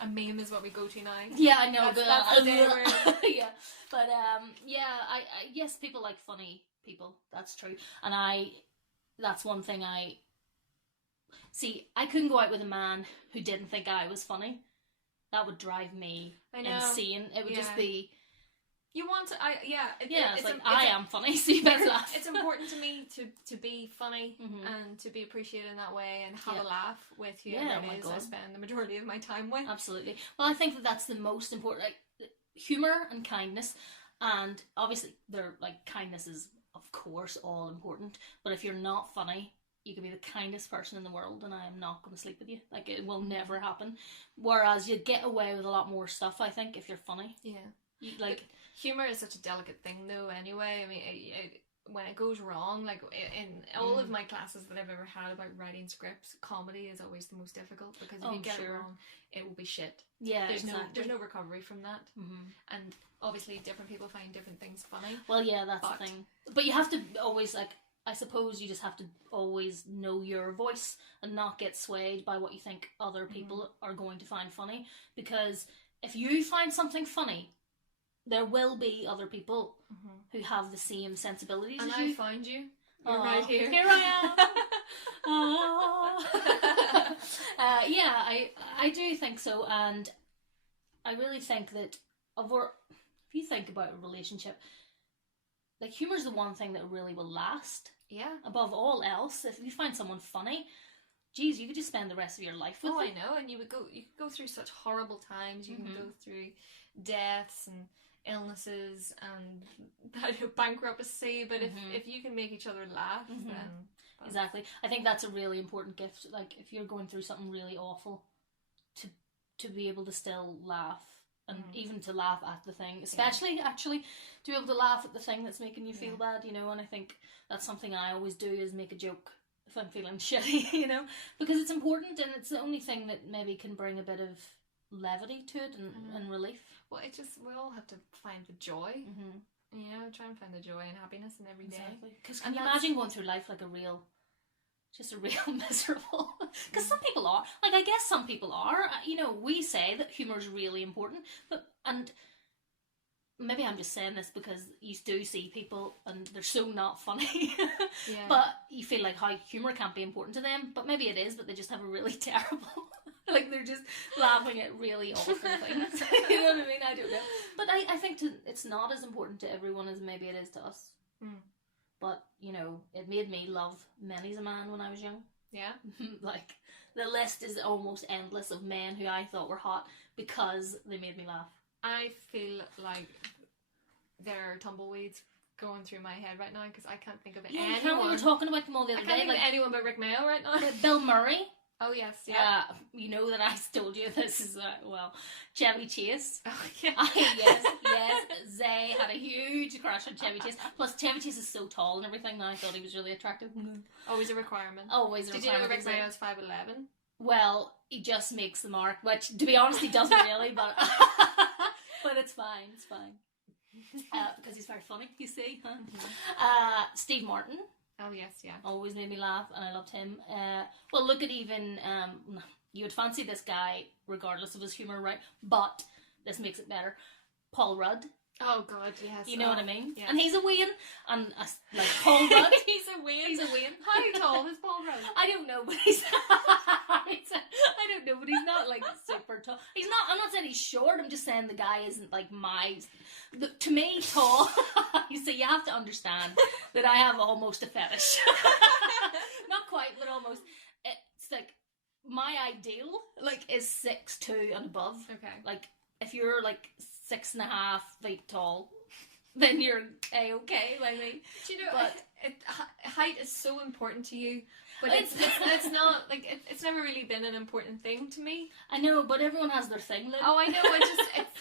a meme is what we go to now. Yeah, I know. That's the day where... Yeah, but I yes, people like funny people. That's true, and that's one thing I see. I couldn't go out with a man who didn't think I was funny. That would drive me insane. It would just be... You want to... it's like, I am funny, so you better laugh. It's important to me to be funny and to be appreciated in that way and have a laugh with whoever it is I spend the majority of my time with. Absolutely. Well, I think that's the most important. Like, humour and kindness, and obviously, kindness is, of course, all important, but if you're not funny... You can be the kindest person in the world and I am not going to sleep with you. Like, it will never happen. Whereas you get away with a lot more stuff, I think, if you're funny. Yeah. Humour is such a delicate thing, though, anyway. I mean, when it goes wrong, like, in all of my classes that I've ever had about writing scripts, comedy is always the most difficult, because if you get it wrong, it will be shit. Yeah, there's no recovery from that. And obviously different people find different things funny. Well, yeah, that's the thing. But you have to always, like... I suppose you just have to always know your voice and not get swayed by what you think other people are going to find funny. Because if you find something funny, there will be other people who have the same sensibilities as you. And I find you. You're right here. Here I am. I do think so. And I really think that if you think about a relationship, like, humour's the one thing that really will last. Yeah. Above all else, if you find someone funny, geez, you could just spend the rest of your life with it. Oh, I know, and you could go through such horrible times. You can go through deaths and illnesses and bankruptcy, but if you can make each other laugh, then... Exactly. I think that's a really important gift. Like, if you're going through something really awful, to be able to still laugh, and even to laugh at the thing, especially actually to be able to laugh at the thing that's making you feel bad, you know. And I think that's something I always do, is make a joke if I'm feeling shitty, you know, because it's important, and it's the only thing that maybe can bring a bit of levity to it and relief. Well, we all have to find the joy. You know, try and find the joy and happiness in every day. Because can you imagine going through life like a real miserable? Because some people are. Like, I guess some people are. You know, we say that humour is really important, and maybe I'm just saying this because you do see people and they're so not funny. But you feel like how humour can't be important to them. But maybe it is, but they just have a really terrible... like, they're just laughing at really awful things. You know what I mean? I don't know. But I think it's not as important to everyone as maybe it is to us. But, you know, it made me love many's a man when I was young. Yeah? Like, the list is almost endless of men who I thought were hot because they made me laugh. I feel like there are tumbleweeds going through my head right now because I can't think of anyone. We were talking about them all the other day. I can't think of anyone but Rik Mayall right now. Bill Murray. Oh, yes, yeah. You know that I told you this is, Chevy Chase. Oh, yeah. Yes. Zay had a huge crush on Chevy Chase. Plus, Chevy Chase is so tall and everything, and I thought he was really attractive. Always a requirement. Always a requirement. Did you know Rik Mayall's 5'11"? Well, he just makes the mark, which, to be honest, he doesn't really, but but it's fine, because he's very funny, you see. Steve Martin. Oh, yes, yeah. Always made me laugh, and I loved him. Well, look at even, you would fancy this guy, regardless of his humour, right? But this makes it better. Paul Rudd. Oh, God, yes. You know what I mean? Yeah. And he's a Wayne, and like Paul Rudd. He's a Wayne. How tall is Paul Rudd? I don't know, but he's... I don't know, but he's not, like, super tall. He's not... I'm not saying he's short, I'm just saying the guy isn't, like, to me, tall... You see, you have to understand that I have almost a fetish. Not quite, but almost. It's, like, my ideal, like, is 6'2" and above. Okay. Like, if you're, like, 6.5 feet tall... then you're A-okay by me. Do you know, but height is so important to you, but it's not, like, it's never really been an important thing to me. I know, but everyone has their thing, Lynn. Oh, I know,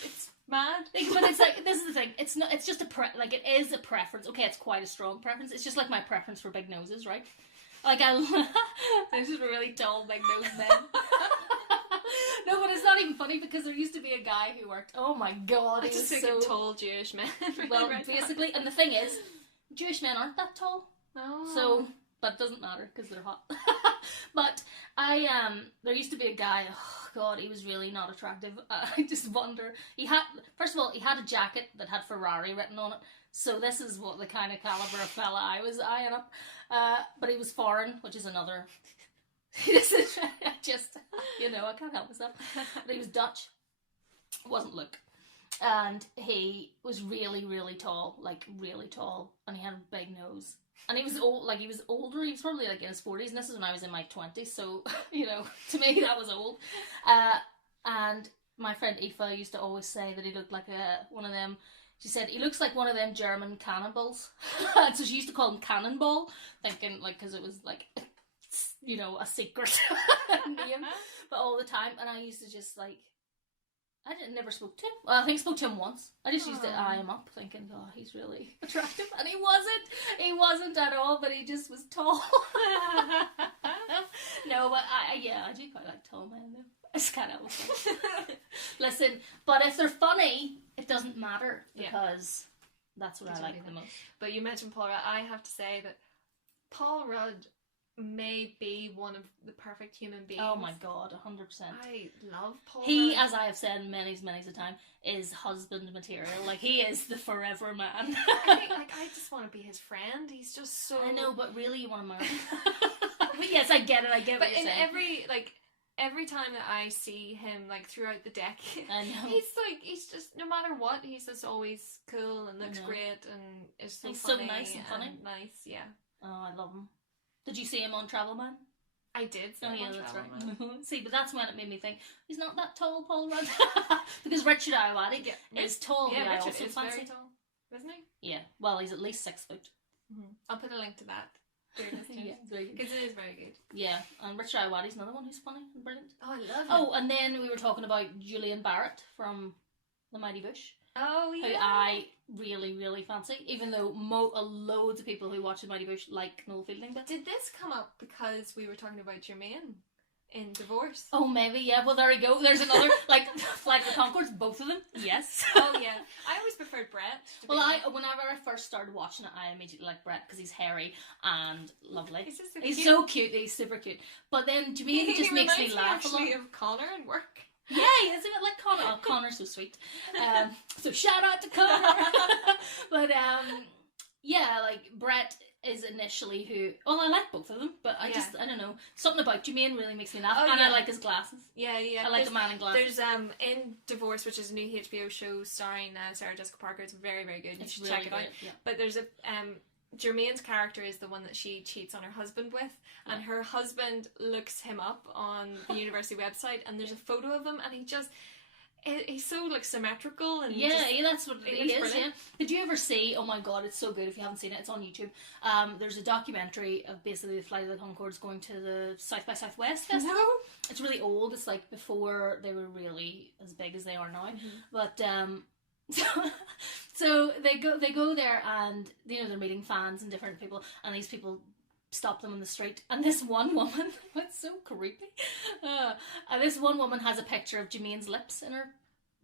it's mad. But it's like, this is the thing, it's just it is a preference. Okay, it's quite a strong preference. It's just like my preference for big noses, right? Like, there's just really tall, big nosed men. No, but it's not even funny because there used to be a guy who worked. Oh my God, he was so tall Jewish men. Well, basically, and the thing is, Jewish men aren't that tall. No. So, but it doesn't matter because they're hot. But there used to be a guy. Oh God, he was really not attractive. I just wonder. First of all, he had a jacket that had Ferrari written on it. So this is what the kind of caliber of fella I was eyeing up. But he was foreign, which is another. This is just, I can't help myself. But he was Dutch. Wasn't Luke. And he was really, really tall. Like, really tall. And he had a big nose. And he was old. Like, he was older. He was probably, like, in his 40s. And this is when I was in my 20s. So, to me, that was old. And my friend Aoife used to always say that he looked like one of them. She said, he looks like one of them German cannonballs. So she used to call him Cannonball. Thinking, like, because it was, like... a secret name, but all the time, and I used to just, like, never spoke to him. Well, I think I spoke to him once. I just used to eye him up, thinking, oh, he's really attractive, and he wasn't at all, but he just was tall. No, but I do quite like tall men, though. It's kind of okay. Listen, but if they're funny, it doesn't matter, because that's what I like the most. But you mentioned Paul Rudd. I have to say that Paul Rudd may be one of the perfect human beings. Oh my God, 100%. I love Paul He, Rudd. as I have said many a time, is husband material. Like, he is the forever man. I just want to be his friend. He's just so... I know, but really you want to marry him. But yes, I get it. I get what you're saying. Every time that I see him, like, throughout the deck, I know. he's just, no matter what, he's just always cool and looks great and is so he's funny. So nice and funny. Nice, yeah. Oh, I love him. Did you see him on Travel Man? I did. Oh yeah, that's right. See, but that's when it made me think he's not that tall, Paul Rudd, because Richard Ayoade is tall. Yeah, Richard is very tall, isn't he? Yeah. Well, he's at least 6 foot. Mm-hmm. I'll put a link to that. Yeah, it's very good. Because it is very good. Yeah, and Richard Ayoade's another one who's funny and brilliant. Oh, I love him. Oh, and then we were talking about Julian Barrett from The Mighty Bush. Oh, yeah. Who I really, really fancy, even though loads of people who watch The Mighty Bush like Noel Fielding. But did this come up because we were talking about Jermaine in Divorce? Oh, maybe, yeah. Well, there you go. There's another, like, Flight of the Conchords, both of them. Yes. Oh, yeah. I always preferred Brett. Well, whenever I first started watching it, I immediately liked Brett because he's hairy and lovely. He's so cute. He's super cute. But then Jermaine just makes me laugh a lot. He reminds me of Connor in work. Yeah, it's a bit like Connor. Oh, Connor's so sweet. So shout out to Connor. But yeah, like Brett is initially who. Well, I like both of them, but I don't know, something about Jermaine really makes me laugh, and I like his glasses. Yeah, yeah. I like the man in glasses. There's in Divorce, which is a new HBO show starring Sarah Jessica Parker. It's very, very good. You should really check it out. Yeah. But there's a Jermaine's character is the one that she cheats on her husband with, and her husband looks him up on the university website, and there's a photo of him, and he's so like symmetrical and that's what he is. Brilliant. Yeah. Did you ever see? Oh my god, it's so good. If you haven't seen it, it's on YouTube. There's a documentary of basically the Flight of the Conchords going to the South by Southwest festival. No. It's really old. It's like before they were really as big as they are now. Mm-hmm. But so they go there, and they're meeting fans and different people, and these people stop them in the street, and this one woman, it's so creepy, and this one woman has a picture of Jermaine's lips in her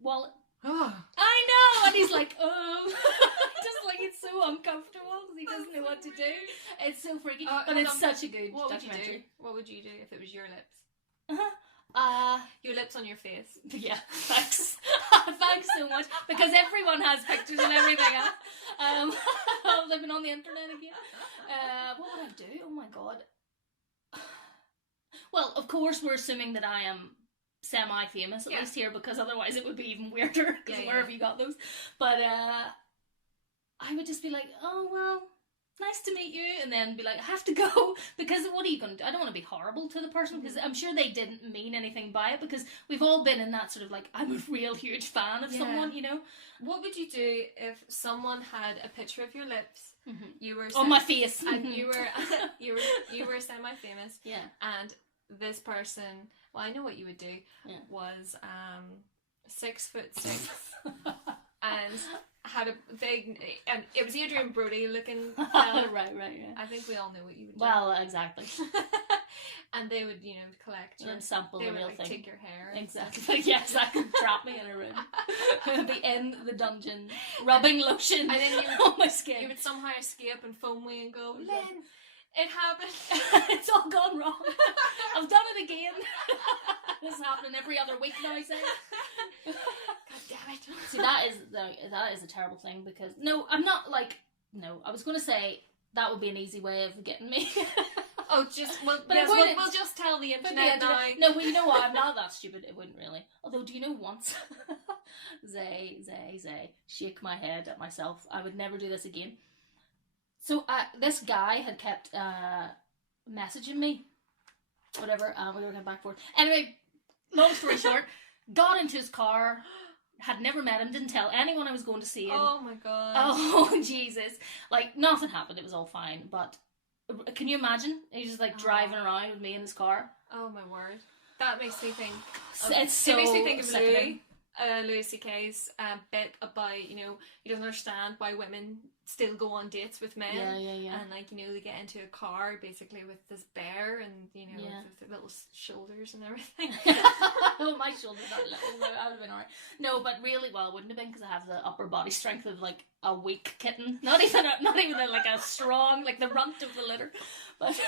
wallet. Oh. I know, and he's like, oh, just like it's so uncomfortable because he doesn't know what to do. It's so freaky, but it's such a good documentary. What would you do if it was your lips? Your lips on your face. Yeah, thanks. Thanks so much, because everyone has pictures and everything else. I'm living on the internet again. What would I do? Oh my god. Well, of course we're assuming that I am semi-famous, at least here, because otherwise it would be even weirder, because where have you got those? But I would just be like, oh well, nice to meet you, and then be like, I have to go, because what are you going to do? I don't want to be horrible to the person, because I'm sure they didn't mean anything by it, because we've all been in that sort of like, I'm a real huge fan of someone, What would you do if someone had a picture of your lips, you were on my face, and you were semi-famous, and this person, well, I know what you would do, was 6'6", and had a big, and it was Adrian Brody looking fella. right, yeah. I think we all know what you would do. Well, exactly. And they would, collect your, and sample the real thing. Take your hair. Exactly. Yes, I could trap me in a room. Be in the dungeon, rubbing lotion, and then on my skin. You would somehow escape and phone me and go, Lynn, it happened. It's all gone wrong. I've done it again. This is happening every other week now, I say. God damn it. See, that is a terrible thing, because I was going to say that would be an easy way of getting me. Oh, we'll just tell the internet now. No, well, you know what? I'm not that stupid. It wouldn't really. Although, do you know once, Zay, shake my head at myself. I would never do this again. So this guy had kept messaging me, whatever. We were going back and forth. Anyway, long story short, got into his car. Had never met him, didn't tell anyone I was going to see him. Oh my god. Oh, Jesus. Like, nothing happened, it was all fine, but can you imagine? He's just like driving around with me in his car. Oh my word. That makes me think it makes me think of Louis C.K's bit about, he doesn't understand why women still go on dates with men. Yeah. And they get into a car basically with this bear and, with the little shoulders and everything. Oh, my shoulders are little, so I would have been alright. No, but really, well, it wouldn't have been, because I have the upper body strength of like a weak kitten. Not even like a strong, like the runt of the litter. But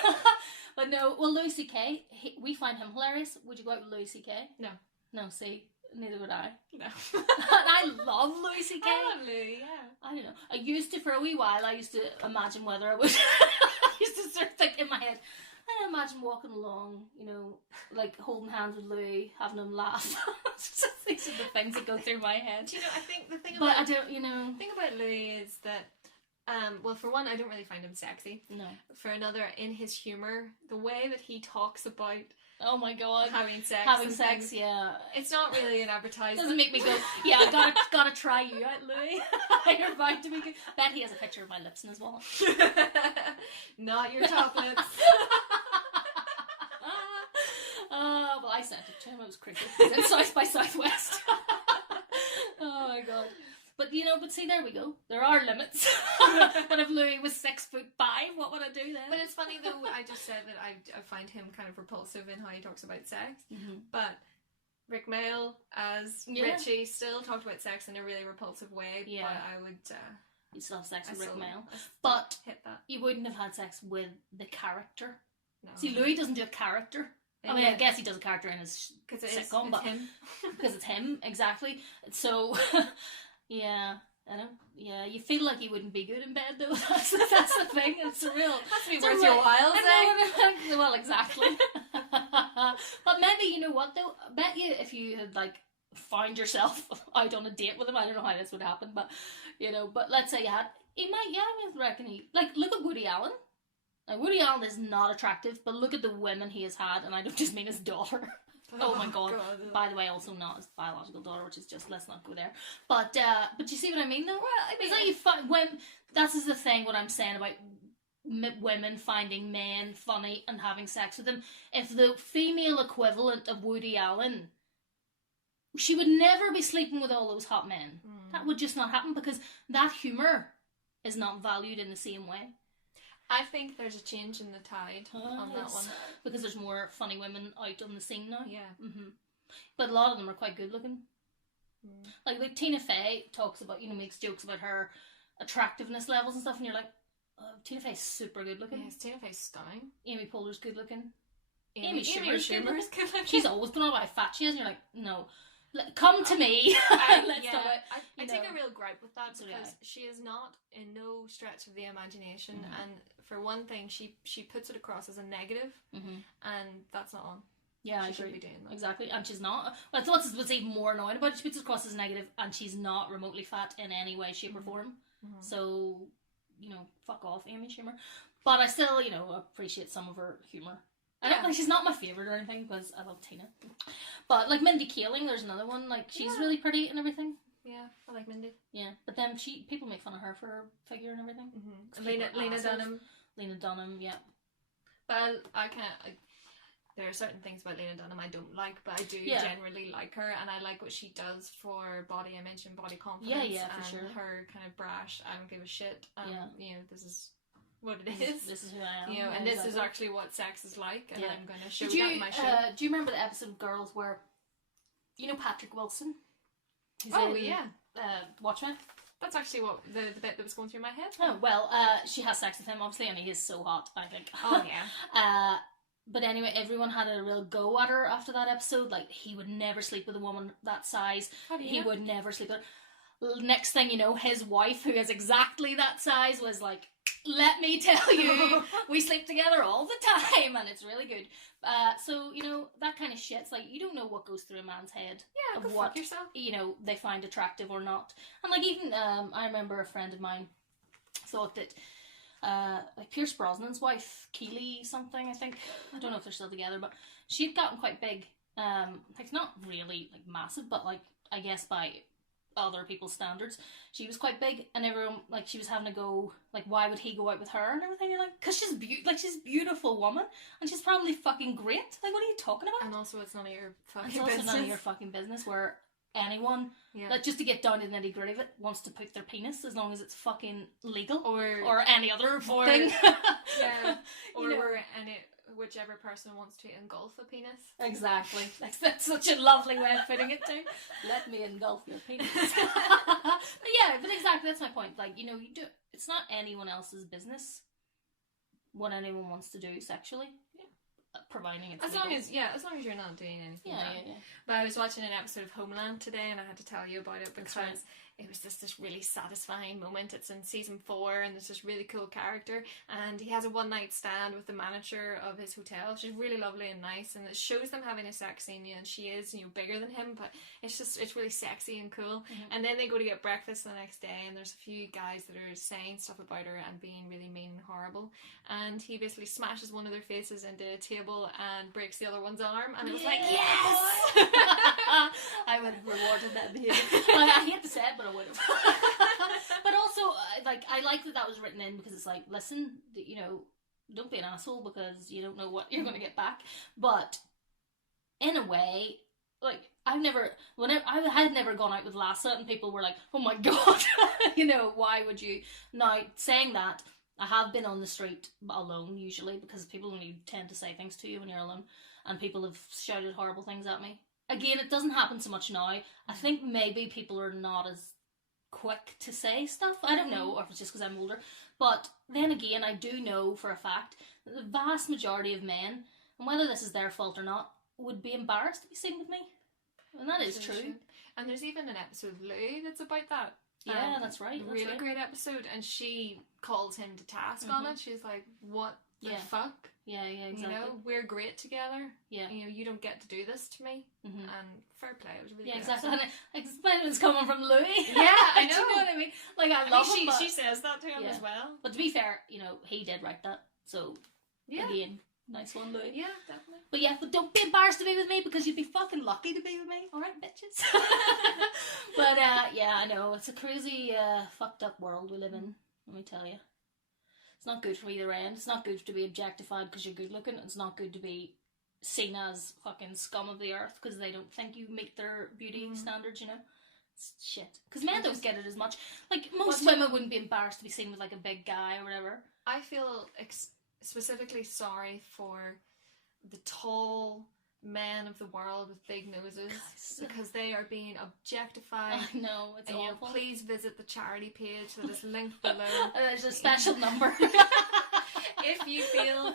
but no, well, Louis C.K., we find him hilarious. Would you go out with Louis C.K.? No. No, see, neither would I. No. And I love Louis C.K. I love Louis, yeah. I don't know. I used to, for a wee while, I used to imagine whether I would... I used to sort of think in my head, I imagine walking along, like holding hands with Louis, having him laugh. These are the things that go through my head. Do you know, I think the thing about... But I don't, the thing about Louis is that Well, for one, I don't really find him sexy. No. For another, in his humour, the way that he talks about oh my god, having sex, things, yeah, it's not really an advertisement. Doesn't make me go, yeah, I gotta try you out, Louis. You're about to be good. Bet he has a picture of my lips in his wallet. Not your top lips. Well, I sent it to him. It was creepy. It was in South by Southwest. Oh my god. But see, there we go. There are limits. But if Louis was 6'5", what would I do then? But it's funny though, I just said that I find him kind of repulsive in how he talks about sex. Mm-hmm. But Rik Mayall as Richie still talked about sex in a really repulsive way. Yeah. But I would... you still have sex with Rik Mayall. But hit that. You wouldn't have had sex with the character. No. See, Louis doesn't do a character. I mean, I guess he does a character in his sitcom, but him. Because it's him, exactly. So... Yeah, I know. Yeah, you feel like you wouldn't be good in bed though. That's the thing. It's real. Has to be worth your while. Well, exactly. But maybe, you know what though? I bet you if you had like found yourself out on a date with him, I don't know how this would happen, but but let's say you had, he might. Yeah, I reckon he look at Woody Allen. Now, Woody Allen is not attractive, but look at the women he has had, and I don't just mean his daughter. Oh my god. By the way, also not his biological daughter, which is just, let's not go there. But you see what I mean though? Well, I mean, it's like that is the thing, what I'm saying about women finding men funny and having sex with them. If the female equivalent of Woody Allen, she would never be sleeping with all those hot men. That would just not happen because that humour is not valued in the same way. I think there's a change in the tide on that one. Because there's more funny women out on the scene now. Yeah. Mm-hmm. But a lot of them are quite good looking. Like Tina Fey talks about, makes jokes about her attractiveness levels and stuff, and you're like, Tina Fey's super good looking. Yes, Tina Fey's stunning. Amy Poehler's good looking. Amy Schumer's good looking. She's always going on about how fat she is, and you're like, no. Come to me. Let's do it. I take a real gripe with that because she is not in no stretch of the imagination, and for one thing, she puts it across as a negative, and that's not on. Yeah, I agree. She shouldn't be doing that. Exactly, and she's not. Well, I thought what's even more annoying about it. She puts it across as negative, and she's not remotely fat in any way, shape, or form. So, fuck off, Amy Schumer. But I still, appreciate some of her humour. I don't think she's not my favourite or anything because I love Tina. But like Mindy Kaling, there's another one. Like she's really pretty and everything. Yeah, I like Mindy. Yeah, but then people make fun of her for her figure and everything. Lena Dunham. Lena Dunham, yeah. But I can't. There are certain things about Lena Dunham I don't like, but I do generally like her, and I like what she does for body image and body confidence. Yeah, and for sure. Her kind of brash, I don't give a shit. This is what it is. This is who I am. And this is actually what sex is like, and I'm going to show that in my show. Do you remember the episode of Girls where, Patrick Wilson? Watchmen? That's actually what the bit that was going through my head. Oh, well, she has sex with him, obviously, and he is so hot, I think. Oh, yeah. But anyway, everyone had a real go at her after that episode. Like, he would never sleep with a woman that size. He would never sleep with her. Next thing you know, his wife, who is exactly that size, was like, let me tell you, we sleep together all the time, and it's really good. So, that kind of shit's like, you don't know what goes through a man's head. Yeah, of go what, fuck yourself. They find attractive or not. And like, even, I remember a friend of mine thought that, like Pierce Brosnan's wife, Keely something, I think. I don't know if they're still together, but she'd gotten quite big. Like, not really, like, massive, but, like, I guess by other people's standards, she was quite big, and everyone, like, she was having to go, like, why would he go out with her and everything? You're like, because she's she's a beautiful woman, and she's probably fucking great. Like, what are you talking about? And also, it's none of your fucking business. It's also none of your fucking business where anyone, like, just to get down to the nitty gritty of it, wants to put their penis, as long as it's fucking legal, or any other thing. Yeah, or whichever person wants to engulf a penis. Exactly. That's such a lovely way of putting it too. Let me engulf your penis. but exactly, that's my point. Like, you do. It's not anyone else's business what anyone wants to do sexually. Providing it's as long as you're not doing anything. Yeah. But I was watching an episode of Homeland today, and I had to tell you about it because it was this really satisfying moment. It's in season 4, and there's this really cool character, and he has a one night stand with the manager of his hotel. She's really lovely and nice, and it shows them having a sex scene, and she is, bigger than him, but it's really sexy and cool. And then they go to get breakfast the next day, and there's a few guys that are saying stuff about her and being really mean and horrible, and he basically smashes one of their faces into a table and breaks the other one's arm, and it was like, yes! I would have rewarded that behavior. I hate to say it, but I would have. But also, I like that was written in, because it's like, listen, don't be an asshole, because you don't know what you're going to get back. But in a way, I had never gone out with Lassa, and people were like, oh my god, why would you? Now, saying that, I have been on the street alone, usually, because people only tend to say things to you when you're alone, and people have shouted horrible things at me. Again, it doesn't happen so much now. I think maybe people are not as quick to say stuff. I don't know, or if it's just because I'm older. But then again, I do know for a fact that the vast majority of men, and whether this is their fault or not, would be embarrassed to be seen with me. And that is true. And there's even an episode of Louie that's about that. Yeah, that's right. That's really great episode, and she calls him to task on it. She's like, what the fuck? Yeah, exactly. We're great together. Yeah. You don't get to do this to me. And fair play. It was really good. Exactly. And especially it's coming from Louie. Yeah, I know. Do you know what I mean? I love him. She says that to him as well. But to be fair, he did write that. So, again, nice one, Louie. Yeah, definitely. But don't be embarrassed to be with me, because you'd be fucking lucky to be with me. Alright, bitches. But, I know. It's a crazy, fucked up world we live in. Let me tell you. It's not good for either end. It's not good to be objectified because you're good looking. It's not good to be seen as fucking scum of the earth because they don't think you meet their beauty standards, It's shit. Because men don't get it as much. Most women wouldn't be embarrassed to be seen with a big guy or whatever. I feel specifically sorry for the tall men of the world with big noses, because they are being objectified. I know, it's awful. Please visit the charity page that is linked below. There's a special number. If you feel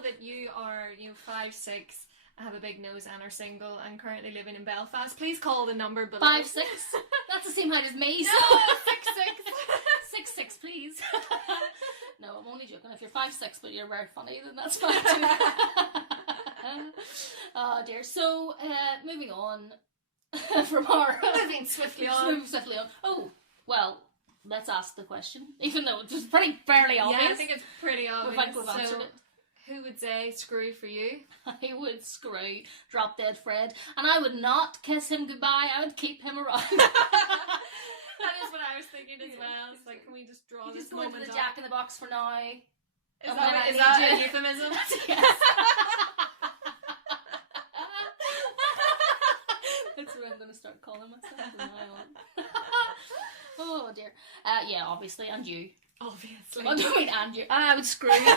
that you are 5'6", have a big nose and are single and currently living in Belfast, please call the number below. 5'6"? That's the same height as me. No, 6'6". 6'6", please. No, I'm only joking. If you're 5'6", but you're very funny, then that's fine too. Oh dear. So, moving on from our... Moving swiftly on. Oh, well, let's ask the question. Even though it was fairly obvious. Yeah, I think it's pretty obvious. We've answered it. Who would say screw for you? I would screw Drop Dead Fred. And I would not kiss him goodbye. I would keep him around. That is what I was thinking as well. It's like, can we just draw this moment up? Just go into the Jack in the Box for now. Is that a euphemism? Yes. That's what I'm going to start calling myself from now on. Oh dear. Yeah, obviously, and you. Obviously. I don't mean and you. I would screw you.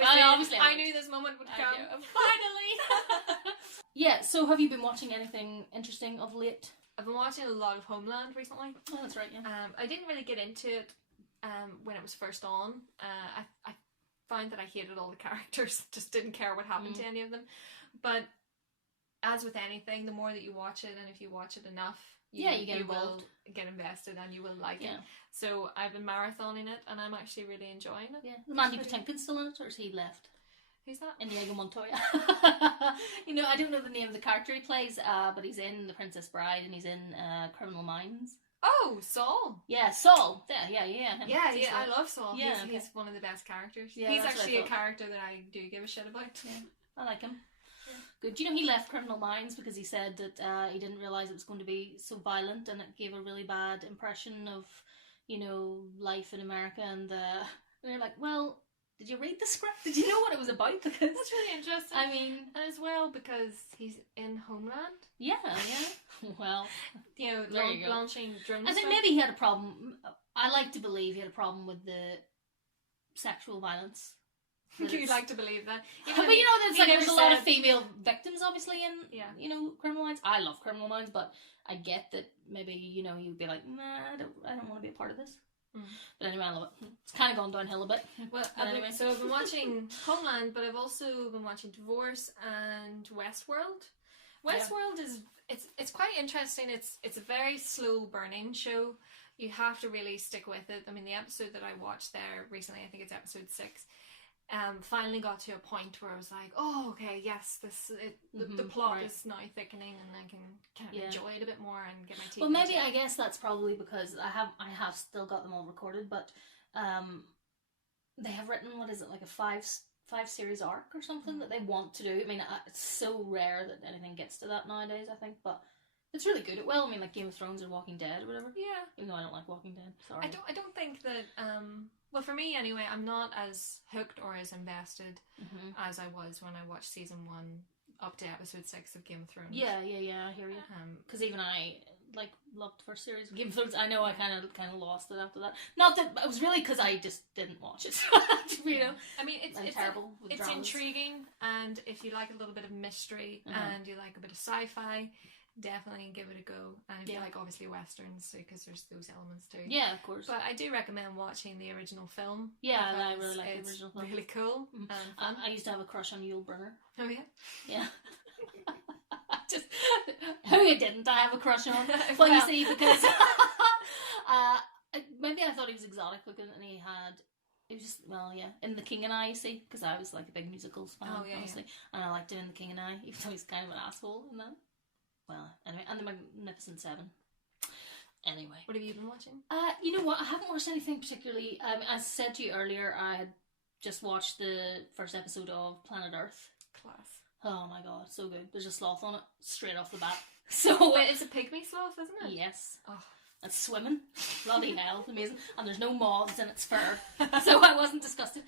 I knew this moment would come. Finally. Yeah, so have you been watching anything interesting of late? I've been watching a lot of Homeland recently. Oh, that's right, yeah. I didn't really get into it when it was first on. I found that I hated all the characters, just didn't care what happened to any of them. But as with anything, the more that you watch it, and if you watch it enough, you will get invested and you will like it. So I've been marathoning it, and I'm actually really enjoying it. Yeah. Is Mandy Patinkin's still in it, or is he left? Who's that? Inigo Montoya. I don't know the name of the character he plays, but he's in The Princess Bride, and he's in Criminal Minds. Oh, Saul. Yeah, Saul. Yeah. Yeah, I love Saul. Yeah, he's one of the best characters. Yeah, he's actually a character that I do give a shit about. Yeah, I like him. Yeah. Good. Do you know he left Criminal Minds because he said that he didn't realise it was going to be so violent, and it gave a really bad impression of, life in America, and they're like, well, did you read the script? Did you know what it was about? Because that's really interesting. I mean, and as well because he's in Homeland. Yeah. Well, launching drones. I think maybe he had a problem. I like to believe he had a problem with the sexual violence. You'd like to believe that. But there's a lot of female victims, obviously, in Criminal Minds. I love Criminal Minds, but I get that maybe, you'd be like, nah, I don't want to be a part of this. But anyway, I love it. It's kind of gone downhill a bit. Well, so I've been watching Homeland, but I've also been watching Divorce and Westworld. Westworld is it's quite interesting. It's a very slow burning show. You have to really stick with it. I mean, the episode that I watched there recently, I think it's episode 6, finally got to a point where I was like, oh, okay, yes, the plot is now thickening, and I can kind of enjoy it a bit more and get my teeth. Well, maybe I guess that's probably because I have still got them all recorded, but they have written, what is it, like a five series arc or something that they want to do. I mean, it's so rare that anything gets to that nowadays, I think, but it's really good. Well, I mean, like Game of Thrones or Walking Dead or whatever. Yeah. Even though I don't like Walking Dead. Sorry. I don't think that, well, for me anyway, I'm not as hooked or as invested as I was when I watched season 1 up to episode 6 of Game of Thrones. Yeah, I hear you. Because even I, like, loved the first series of Game of Thrones. I know I kind of lost it after that. Not that, it was really because I just didn't watch it. You know? I mean, it's terrible with dramas. Intriguing, and if you like a little bit of mystery and you like a bit of sci-fi, definitely give it a go. And if you like, obviously, westerns, because there's those elements too. Yeah, of course. But I do recommend watching the original film. Yeah, I really like the original film. It's really cool and fun. I used to have a crush on Yul Brynner. Oh yeah? Yeah. Just who you didn't I have a crush on? Well, you see, because maybe I thought he was exotic looking, and he was just, well, yeah, in The King and I, you see, because I was like a big musicals fan, honestly, and I liked him in The King and I, even though he's kind of an asshole in that. Well, anyway, and The Magnificent Seven. Anyway. What have you been watching? You know what, I haven't watched anything particularly. As I said to you earlier, I had just watched the first episode of Planet Earth. Class. Oh my god, so good. There's a sloth on it, straight off the bat. So wait, it's a pygmy sloth, isn't it? Yes. Oh. It's swimming. Bloody hell, amazing. And there's no moths in its fur, so I wasn't disgusted.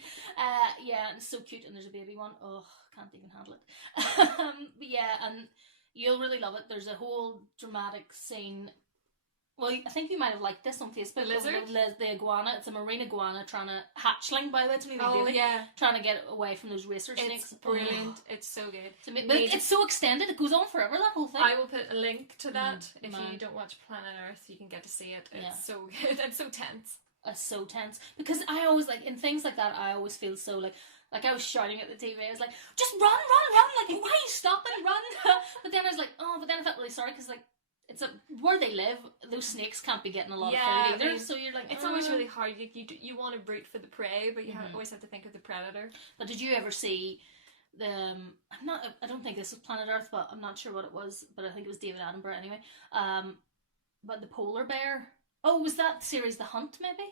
Yeah, and it's so cute, and there's a baby one. Oh, can't even handle it. But yeah, and you'll really love it. There's a whole dramatic scene. Well, I think you might have liked this on Facebook. The lizard? The iguana. It's a marine iguana trying to hatchling, by the way. It's a baby. Yeah. Trying to get away from those racer snakes. It's brilliant. Oh. It's so good. But it's so extended. It goes on forever, that whole thing. I will put a link to that. If you don't watch Planet Earth, you can get to see it. It's so good. It's so tense. It's so tense. Because I always, like, in things like that, I always feel so, like I was shouting at the TV. I was like, just run! Like, why are you stopping? Run! But then I was like, but then I felt really sorry, because, like, it's where they live, those snakes can't be getting a lot of food either. I mean, so you're like, it's always really hard. You want to root for the prey, but you always have to think of the predator. But did you ever see the? I don't think this was Planet Earth, but I'm not sure what it was. But I think it was David Attenborough anyway. But the polar bear. Oh, was that series The Hunt? Maybe.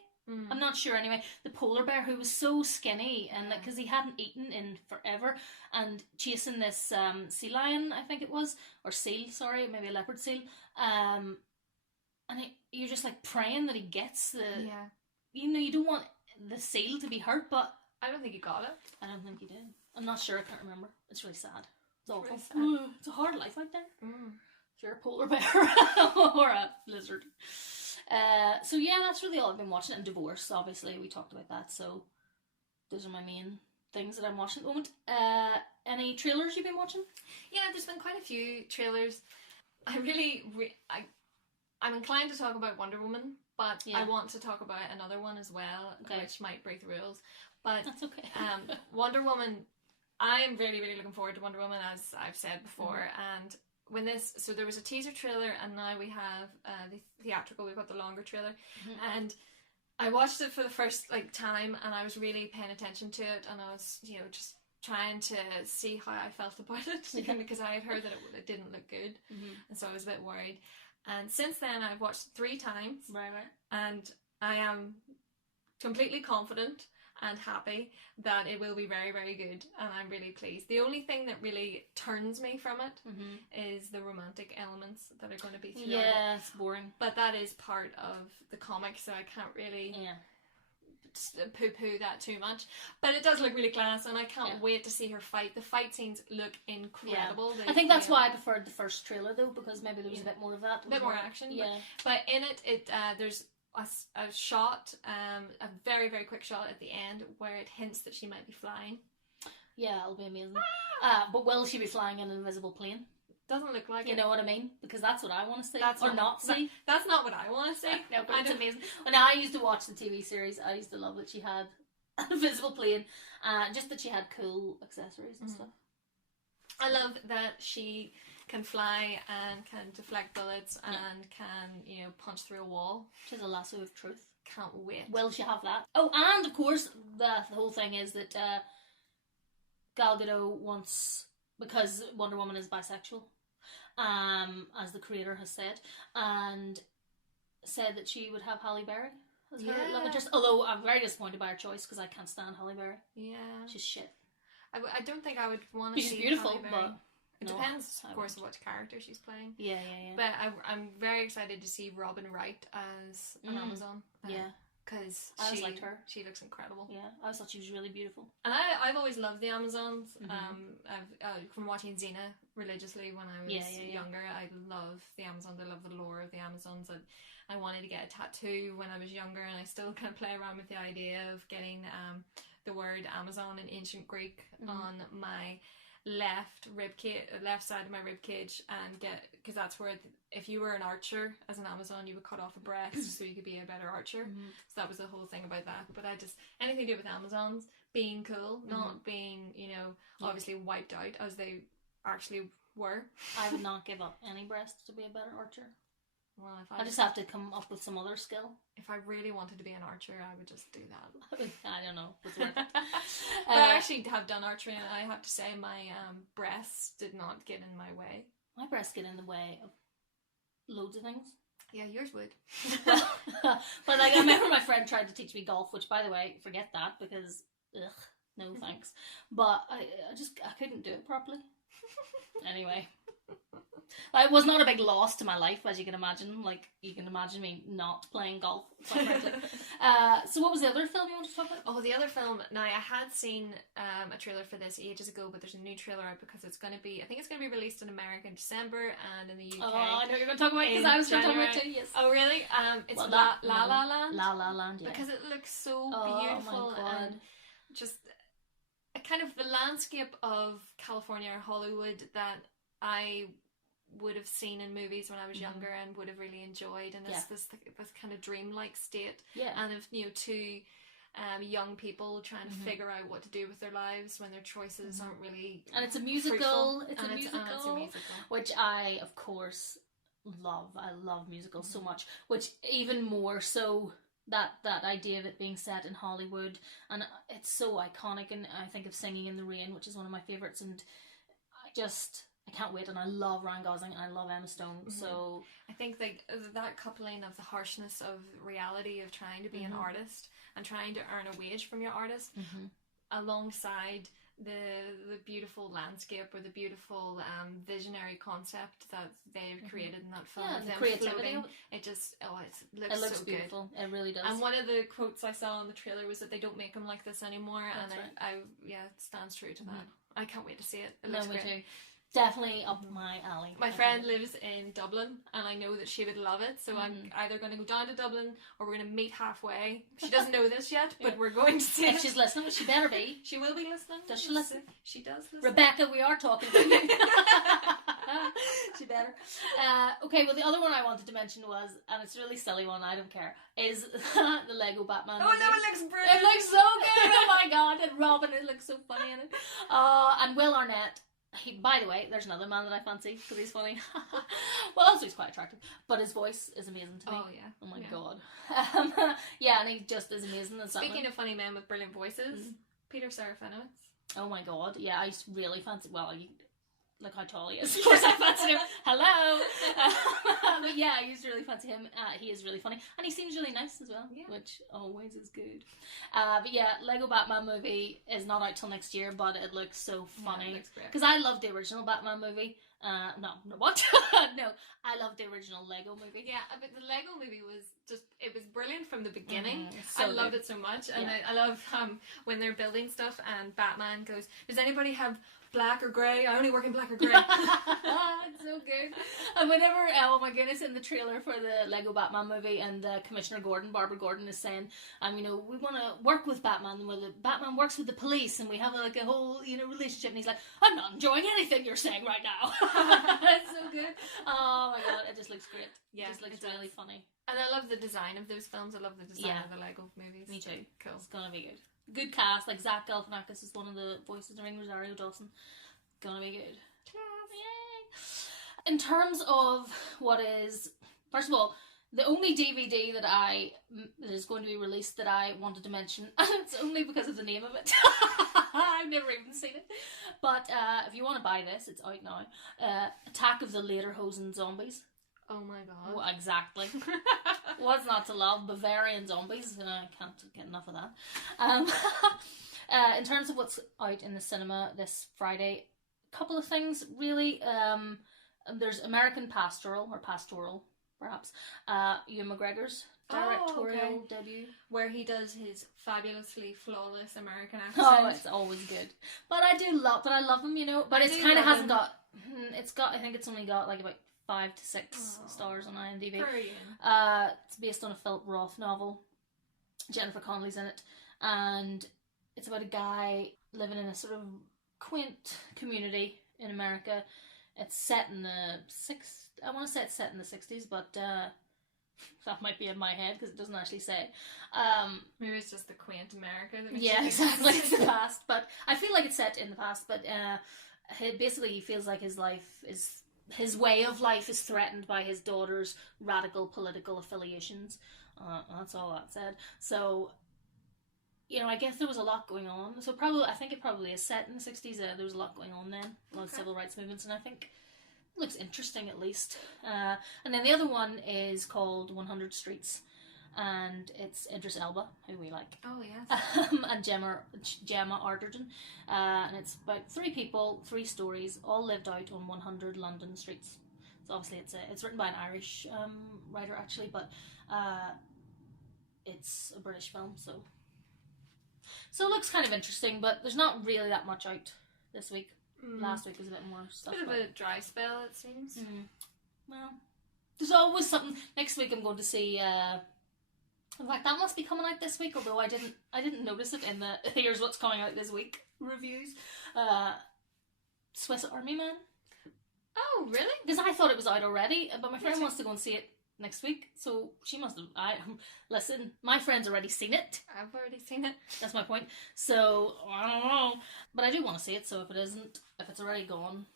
I'm not sure anyway. The polar bear who was so skinny, and because he hadn't eaten in forever, and chasing this sea lion, I think it was, or seal, sorry, maybe a leopard seal, and you're just like praying that he gets the, you don't want the seal to be hurt, but I don't think he got it. I don't think he did. I'm not sure, I can't remember. It's really sad. It's awful. Really sad. It's a hard life out there. If you're a polar bear or a lizard. So yeah, that's really all I've been watching. And Divorce, obviously, we talked about that, so those are my main things that I'm watching at the moment. Any trailers you've been watching? Yeah, there's been quite a few trailers. I really, I'm inclined to talk about Wonder Woman, but I want to talk about another one as well, which might break the rules. But that's okay. Wonder Woman, I'm really, really looking forward to Wonder Woman, as I've said before, and when so there was a teaser trailer, and now we have the theatrical, we've got the longer trailer, and I watched it for the first time, and I was really paying attention to it, and I was just trying to see how I felt about it, because I had heard that it didn't look good, and so I was a bit worried. And since then I've watched it 3 times, and I am completely confident and happy that it will be very, very good, and I'm really pleased. The only thing that really turns me from it is the romantic elements that are going to be throughout it. Yeah, it's boring. But that is part of the comic, so I can't really poo-poo that too much. But it does look really class, and I can't wait to see her fight. The fight scenes look incredible. I think that's why I preferred the first trailer, though, because maybe there was a bit more of that. A bit more action. Yeah. But in it there's a shot, a very, very quick shot at the end where it hints that she might be flying. Yeah, it'll be amazing. But will she be flying in an invisible plane? Doesn't look like it. You know what I mean? Because that's what I want to see. Not see. That's not what I want to see. No, but it's amazing. When I used to watch the TV series, I used to love that she had an invisible plane. Just that she had cool accessories and stuff. I love that she can fly and can deflect bullets and can, you know, punch through a wall. She's a lasso of truth. Can't wait. Will she have that? Oh, and of course, the whole thing is that Gal Gadot wants, because Wonder Woman is bisexual, as the creator has said, and said that she would have Halle Berry as her love interest. Although I'm very disappointed by her choice because I can't stand Halle Berry. Yeah, she's shit. I don't think I would want to. She's beautiful, but it depends, of course, what character she's playing. Yeah. But I'm very excited to see Robin Wright as an Amazon. Because I always liked her. She looks incredible. Yeah, I always thought she was really beautiful. And I've always loved the Amazons. I've from watching Xena religiously when I was younger. I love the Amazons. I love the lore of the Amazons. And I wanted to get a tattoo when I was younger, and I still kind of play around with the idea of getting the word Amazon in ancient Greek on my left side of my rib cage, and because that's where if you were an archer as an Amazon, you would cut off a breast so you could be a better archer. So that was the whole thing about that. But I just, anything to do with Amazons being cool, not being, you know, obviously wiped out as they actually were. I would not give up any breast to be a better archer. Well, I just have to come up with some other skill. If I really wanted to be an archer, I would just do that. I don't know. It's worth it. But I actually have done archery, and I have to say my breasts did not get in my way. My breasts get in the way of loads of things. Yeah, yours would. But like, I remember my friend tried to teach me golf, which, by the way, forget that because no thanks. But I couldn't do it properly. Anyway. It was not a big loss to my life, as you can imagine. Like, you can imagine me not playing golf, quite frankly. So what was the other film you wanted to talk about? Oh, the other film. Now, I had seen a trailer for this ages ago, but there's a new trailer out because it's going to be, I think it's going to be released in America in December and in the UK. Oh, I know you're going to talk about it because I was going to talk about it too, yes. Oh, really? It's La La Land? La La Land, yeah. Because it looks so beautiful. Oh, my God. And just a kind of the landscape of California or Hollywood that I would have seen in movies when I was younger and would have really enjoyed, and it's this kind of dreamlike state, and of, you know, two young people trying to figure out what to do with their lives when their choices aren't really, and it's a musical. It's a musical, which I of course love. I love musicals so much, which even more so that idea of it being set in Hollywood, and it's so iconic. And I think of Singing in the Rain, which is one of my favorites, and I can't wait, and I love Ryan Gosling and I love Emma Stone. So I think that coupling of the harshness of reality of trying to be an artist and trying to earn a wage from your artist, alongside the beautiful landscape or the beautiful visionary concept that they've created in that film. Yeah, the creativity. It just it looks so beautiful. Good. It really does. And one of the quotes I saw in the trailer was that they don't make them like this anymore. That's and right. it stands true to that. I can't wait to see it. It looks great. Me too. Definitely up my alley. My friend lives in Dublin, and I know that she would love it, so I'm either going to go down to Dublin or we're going to meet halfway. She doesn't know this yet, but we're going to see it. If she's listening, which she better be. She will be listening. Does she listen? She does listen. Rebecca, we are talking to you. She better. Okay, well, the other one I wanted to mention was, and it's a really silly one, I don't care, is the Lego Batman movie. Oh no, it looks brilliant. It looks so good. Oh my God. And Robin, it looks so funny in it. And Will Arnett. By the way, there's another man that I fancy because he's funny. Well, also he's quite attractive, but his voice is amazing to me. Oh yeah. Oh my God. Yeah, and he just is amazing. Speaking of funny men with brilliant voices, Peter Serafinowicz. Oh my God. Yeah, I really fancy. Well, look how tall he is. Of course I fancy him. Hello. But yeah, I used to really fancy him. He is really funny. And he seems really nice as well, which always is good. But yeah, Lego Batman movie is not out till next year, but it looks so funny. Because I loved the original Batman movie. No, what? No, I loved the original Lego movie. Yeah, but the Lego movie was it was brilliant from the beginning. I loved it so much. And I love when they're building stuff and Batman goes, does anybody have black or grey? I only work in black or grey. It's so good. And whenever, oh my goodness, in the trailer for the Lego Batman movie, and Commissioner Gordon, Barbara Gordon, is saying, you know, we want to work with Batman, and Batman works with the police, and we have a whole, you know, relationship. And he's like, I'm not enjoying anything you're saying right now. It's so good. Oh my God, it just looks great. Yeah, it just looks really funny. And I love the design of those films. I love the design of the Lego movies. Me too. Cool. It's gonna be good. Good cast, like Zach Galifianakis is one of the voices in Ring, Rosario Dawson. Gonna be good. Yay! in terms of what is, first of all, the only DVD that is going to be released that I wanted to mention, and it's only because of the name of it. I've never even seen it. But if you want to buy this, it's out now. Attack of the Lederhosen Zombies. Oh my god. Well, exactly. What's not to love? Bavarian zombies. I can't get enough of that. In terms of what's out in the cinema this Friday, a couple of things really. There's American Pastoral, perhaps. Ewan McGregor's directorial debut, where he does his fabulously flawless American accent. Oh, it's always good. But I love him, you know. But it's kind of hasn't got. It's got. I think it's only got like about 5 to 6 stars on IMDb. It's based on a Philip Roth novel. Jennifer Connelly's in it, and it's about a guy living in a sort of quaint community in America. It's set in the I want to say it's set in the 60s, but that might be in my head because it doesn't actually say. Maybe it's just the quaint America. Yeah, exactly. It's the past, but I feel like it's set in the past. But basically, he feels like his way of life is threatened by his daughter's radical political affiliations. That's all that said. So, you know, I guess there was a lot going on. So I think it probably is set in the 60s. There was a lot going on then. A lot of civil rights movements, and I think it looks interesting at least. And then the other one is called 100 Streets, and it's Idris Elba, who we like. Oh, yes. And Gemma Arterton. And it's about 3 people, 3 stories, all lived out on 100 London streets. So obviously it's written by an Irish writer actually, but it's a British film, so it looks kind of interesting, but there's not really that much out this week. Last week was a bit more stuff. Bit of a dry spell, it seems. Well, there's always something. Next week I'm going to see in fact, that must be coming out this week, although I didn't notice it in the here's what's coming out this week reviews. Swiss Army Man. Oh, really? Because I thought it was out already, but my friend wants to go and see it next week, so she must have. Listen, my friend's already seen it. I've already seen it. That's my point. So I don't know, but I do want to see it. So if it's already gone,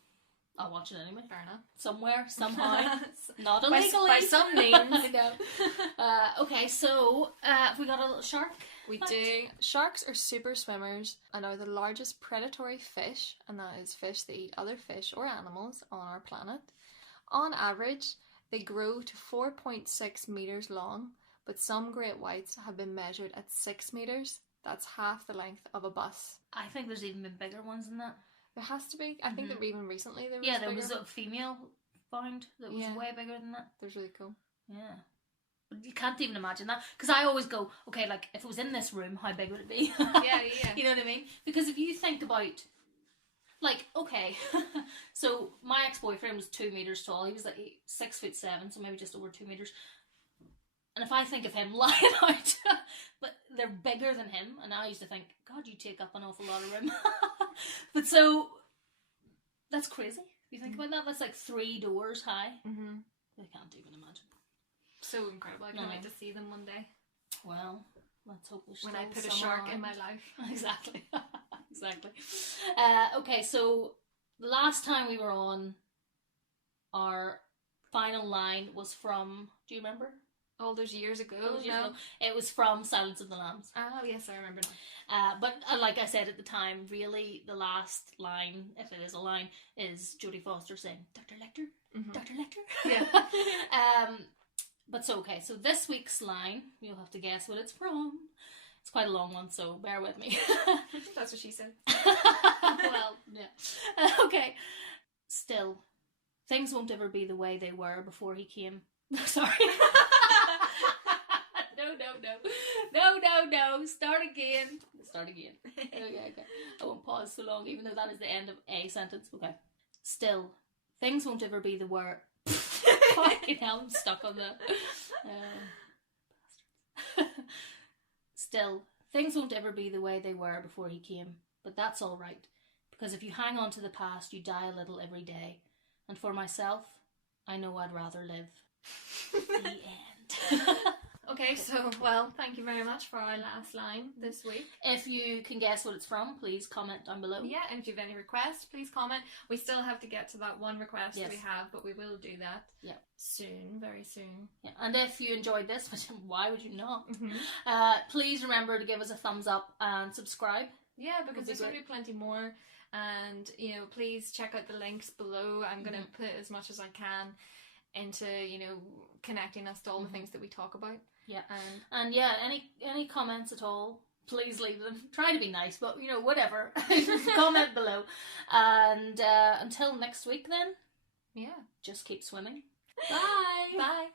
I'll watch it anyway. Fair enough. Somewhere, somehow, not illegally. By some means. I know. Okay, so have we got a little shark? We do. Sharks are super swimmers and are the largest predatory fish, and that is fish that eat other fish or animals on our planet. On average, they grow to 4.6 metres long, but some great whites have been measured at 6 metres. That's half the length of a bus. I think there's even been bigger ones than that. There has to be. I think that even recently there was there was a female found that was way bigger than that. That was really cool. Yeah. But you can't even imagine that. Because I always go, okay, like, if it was in this room, how big would it be? Yeah. You know what I mean? Because if you think about, like, okay, so my ex-boyfriend was 2 metres tall. He was like 6'7", so maybe just over 2 metres. And if I think of him lying out, but they're bigger than him, and I used to think, God, you take up an awful lot of room. But so, that's crazy. If you think about that, that's like 3 doors high. Mm-hmm. I can't even imagine. So incredible. I can't wait to see them one day. Well, let's hope there's when I put a shark in my life. Exactly. Exactly. Okay, so the last time we were on, our final line was from, do you remember? All those years ago. It was from Silence of the Lambs. Oh, yes, I remember now. But like I said at the time, really the last line, if it is a line, is Jodie Foster saying, Dr. Lecter? Mm-hmm. Dr. Lecter? Yeah. But so this week's line, you'll have to guess what it's from. It's quite a long one, so bear with me. That's what she said. Well, yeah. Okay. Still, things won't ever be the way they were before he came. Sorry. No. Start again. Okay. I won't pause so long, even though that is the end of a sentence. Okay. Still, things won't ever be the word. Fucking hell, I'm stuck on that. Still, things won't ever be the way they were before he came, but that's all right, because if you hang on to the past, you die a little every day. And for myself, I know I'd rather live. The end. Okay, so, well, thank you very much for our last line this week. If you can guess what it's from, please comment down below. Yeah, and if you have any requests, please comment. We still have to get to that one request that we have, but we will do that soon, very soon. Yeah. And if you enjoyed this, which why would you not? Please remember to give us a thumbs up and subscribe. Yeah, because there's going to be plenty more. And, you know, please check out the links below. I'm going to put as much as I can into, you know, connecting us to all the things that we talk about. Yeah. And yeah, any comments at all, please leave them. Try to be nice, but, you know, whatever. Comment below. And until next week then. Yeah. Just keep swimming. Bye. Bye.